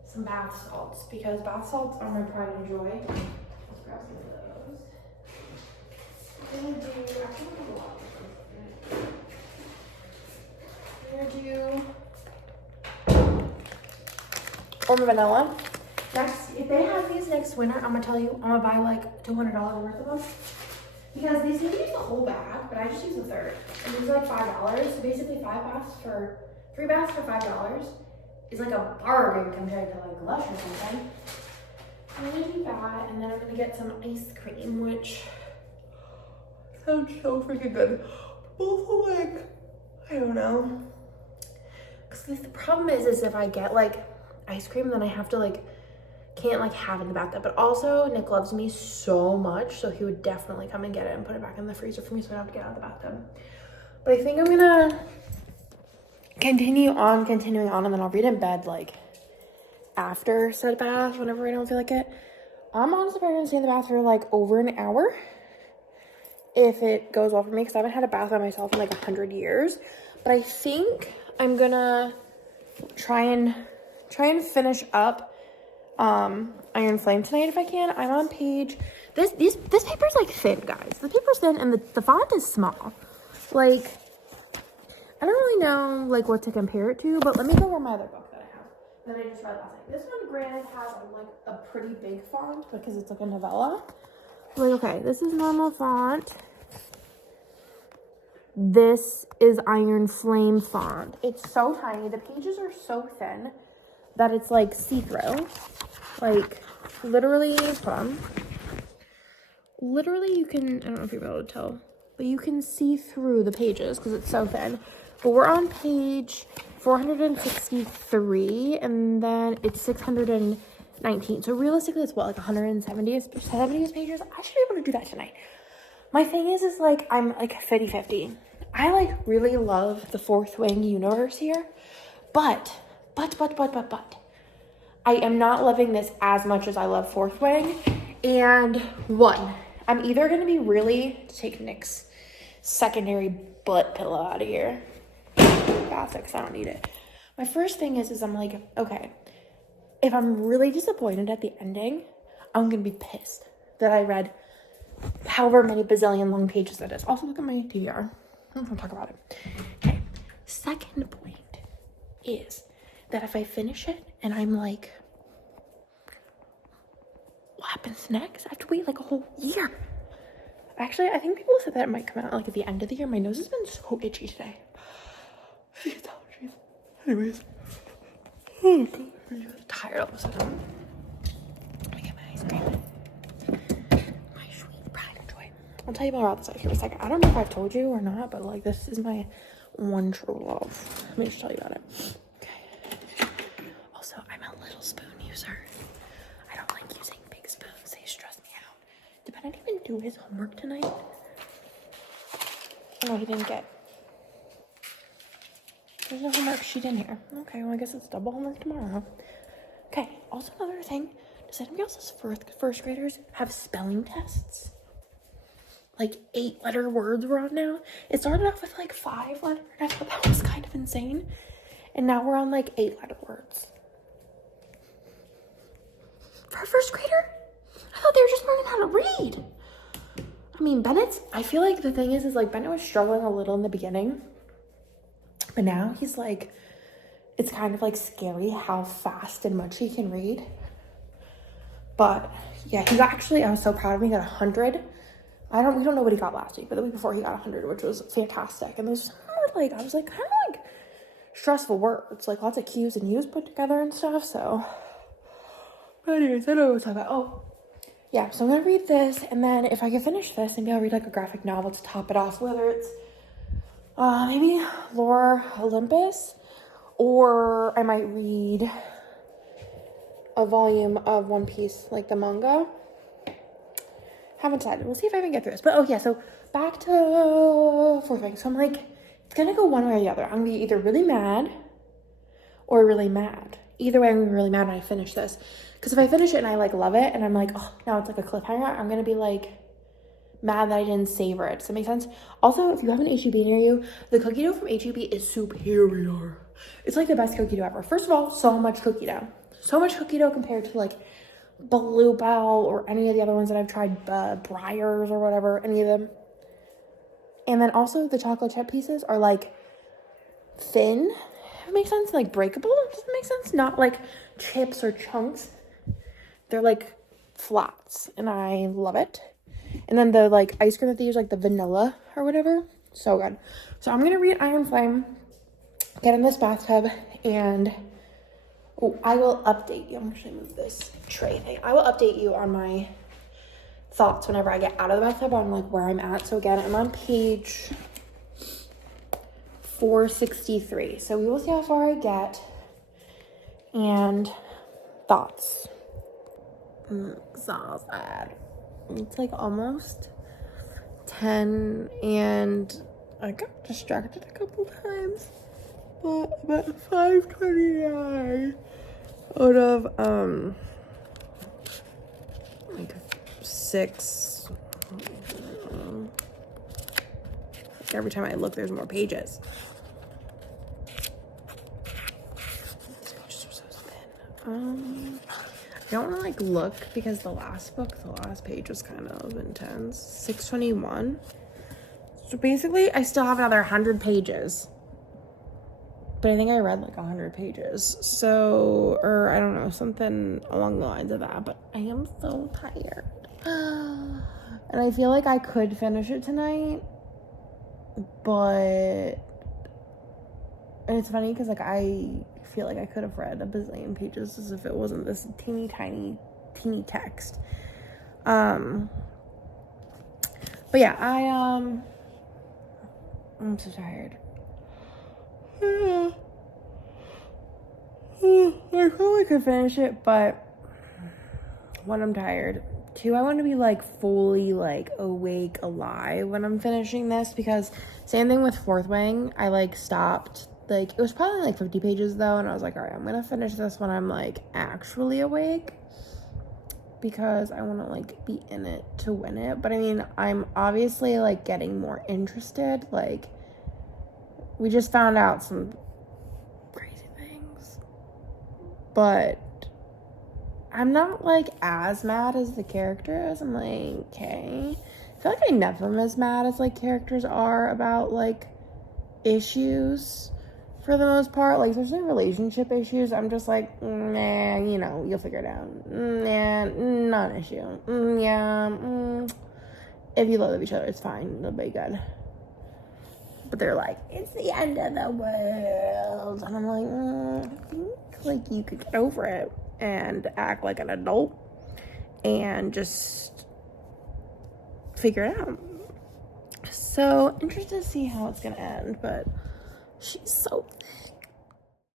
some bath salts because bath salts are my pride and joy. Let's grab some of those. I'm gonna do, actually I'm gonna do Orma Vanilla. Next, if they have these next winter, I'm gonna tell you, I'm gonna buy like $200 worth of them. Because they seem to use the whole bag, but I just use a third. And these are like $5. So basically 3 baths for $5 is like a bargain compared to like Lush or something. I'm gonna do that, and then I'm gonna get some ice cream, which sounds so freaking good. Both are like, I don't know. Cause the problem is if I get like ice cream, then I have to like, can't like have it in the bathtub. But also Nick loves me so much, so he would definitely come and get it and put it back in the freezer for me so I don't have to get out of the bathtub. But I think I'm gonna continuing on, and then I'll read in bed like after said bath whenever I don't feel like it. I'm honestly probably gonna stay in the bath for like over an hour if it goes well for me, because I haven't had a bath by myself in like 100 years. But I think I'm gonna try and finish up Iron Flame tonight if I can. I'm on page, this paper's like thin, guys. The paper's thin and the font is small. Like, I don't really know like what to compare it to, but let me go over my other book that I have that I just read last night. This one, granted, has like a pretty big font because it's like a novella. Like, okay, this is normal font. This is Iron Flame font. It's so tiny. The pages are so thin that it's like see-through. Like, literally, hold on. Literally, you can, I don't know if you'll be able to tell, but you can see through the pages because it's so thin. But we're on page 463, and then it's 619. So realistically, it's what, like 170 pages? I should be able to do that tonight. My thing is like, I'm like 50-50. I like really love the Fourth Wing universe here, but I am not loving this as much as I love Fourth Wing. And one, I'm either going to be really, to take Nick's secondary butt pillow out of here. That's it, because I don't need it. My first thing is I'm like, okay, if I'm really disappointed at the ending, I'm going to be pissed that I read however many bazillion long pages that is. Also, look at my DVR. I'm going to talk about it. Okay, second point is that if I finish it and I'm like, what happens next? I have to wait like a whole year. Actually, I think people said that it might come out like at the end of the year. My nose has been so itchy today. Anyways. Oh god, I'm tired all of a sudden. Let me get my ice cream. My sweet pride and joy. I'll tell you more about this out here in a second. I don't know if I've told you or not, but like this is my one true love. Let me just tell you about it. Okay. Also, I'm a little spoon user. I don't like using big spoons. They stress me out. Did Ben even do his homework tonight? Oh, he didn't get. There's no homework sheet in here. Okay, well, I guess it's double homework tomorrow. Okay, also another thing. Does anybody else's first graders have spelling tests? Like 8-letter words we're on now. It started off with like 5 letters. I thought that was kind of insane. And now we're on like 8-letter words. For a first grader? I thought they were just learning how to read. I mean, I feel like the thing is like Bennett was struggling a little in the beginning. But now he's like, it's kind of like scary how fast and much he can read. But yeah, I was so proud of him. He got 100. We don't know what he got last week, but the week before he got 100, which was fantastic. And there's some like, I was like, kind of like stressful words, like lots of Q's and U's put together and stuff. So, but anyways, I don't know what to talk about. Oh, yeah. So I'm going to read this. And then if I can finish this, maybe I'll read like a graphic novel to top it off, whether it's maybe Lore Olympus or I might read a volume of One Piece, like the manga. Haven't decided. We'll see if I can get through this. But, oh, yeah, so back to fourth wing. So I'm like, it's going to go one way or the other. I'm going to be either really mad or really mad. Either way, I'm going to be really mad when I finish this. Because if I finish it and I, like, love it, and I'm like, oh, now it's like a cliffhanger, I'm going to be, like, mad that I didn't savor it. Does that make sense? Also, if you have an H-E-B near you, the cookie dough from H-E-B is superior. It's, like, the best cookie dough ever. First of all, so much cookie dough. So much cookie dough compared to, like, Bluebell or any of the other ones that I've tried, Briars or whatever, any of them. And then also the chocolate chip pieces are like thin. It makes sense, like breakable. Does it make sense? Not like chips or chunks. They're like flats, and I love it. And then the like ice cream that they use, like the vanilla or whatever, so good. So I'm gonna read Iron Flame, get in this bathtub, and I will update you. I'm actually gonna move this tray thing. I will update you on my thoughts whenever I get out of the bathtub on like where I'm at. So again, I'm on page 463. So we will see how far I get and thoughts. I'm exhausted. It's like almost 10 and I got distracted a couple times. But I'm at 5:29 out of like 6. Like every time I look, there's more pages. These pages are so thin. I don't want to like look because the last page was kind of intense. 621. So basically, I still have another 100 pages. But I think I read like 100 pages. So, or I don't know, something along the lines of that. But I am so tired. And I feel like I could finish it tonight. But, and it's funny because like I feel like I could have read a bazillion pages as if it wasn't this teeny text. But yeah, I'm so tired. I probably could finish it, but one, I'm tired. 2, I want to be like fully like awake, alive when I'm finishing this, because same thing with Fourth Wing. I like stopped, like it was probably like 50 pages though, and I was like, all right, I'm gonna finish this when I'm like actually awake, because I want to like be in it to win it. But I mean, I'm obviously like getting more interested. Like we just found out some crazy things, but I'm not like as mad as the characters. I'm like, okay. I feel like I never am as mad as like characters are about like issues for the most part. Like especially relationship issues, I'm just like, nah, you know, you'll figure it out. Nah, not an issue. Yeah, if you love each other, it's fine. It'll be good. But they're like, it's the end of the world. And I'm like, I think like you could get over it and act like an adult and just figure it out. So interested to see how it's gonna end, but she's so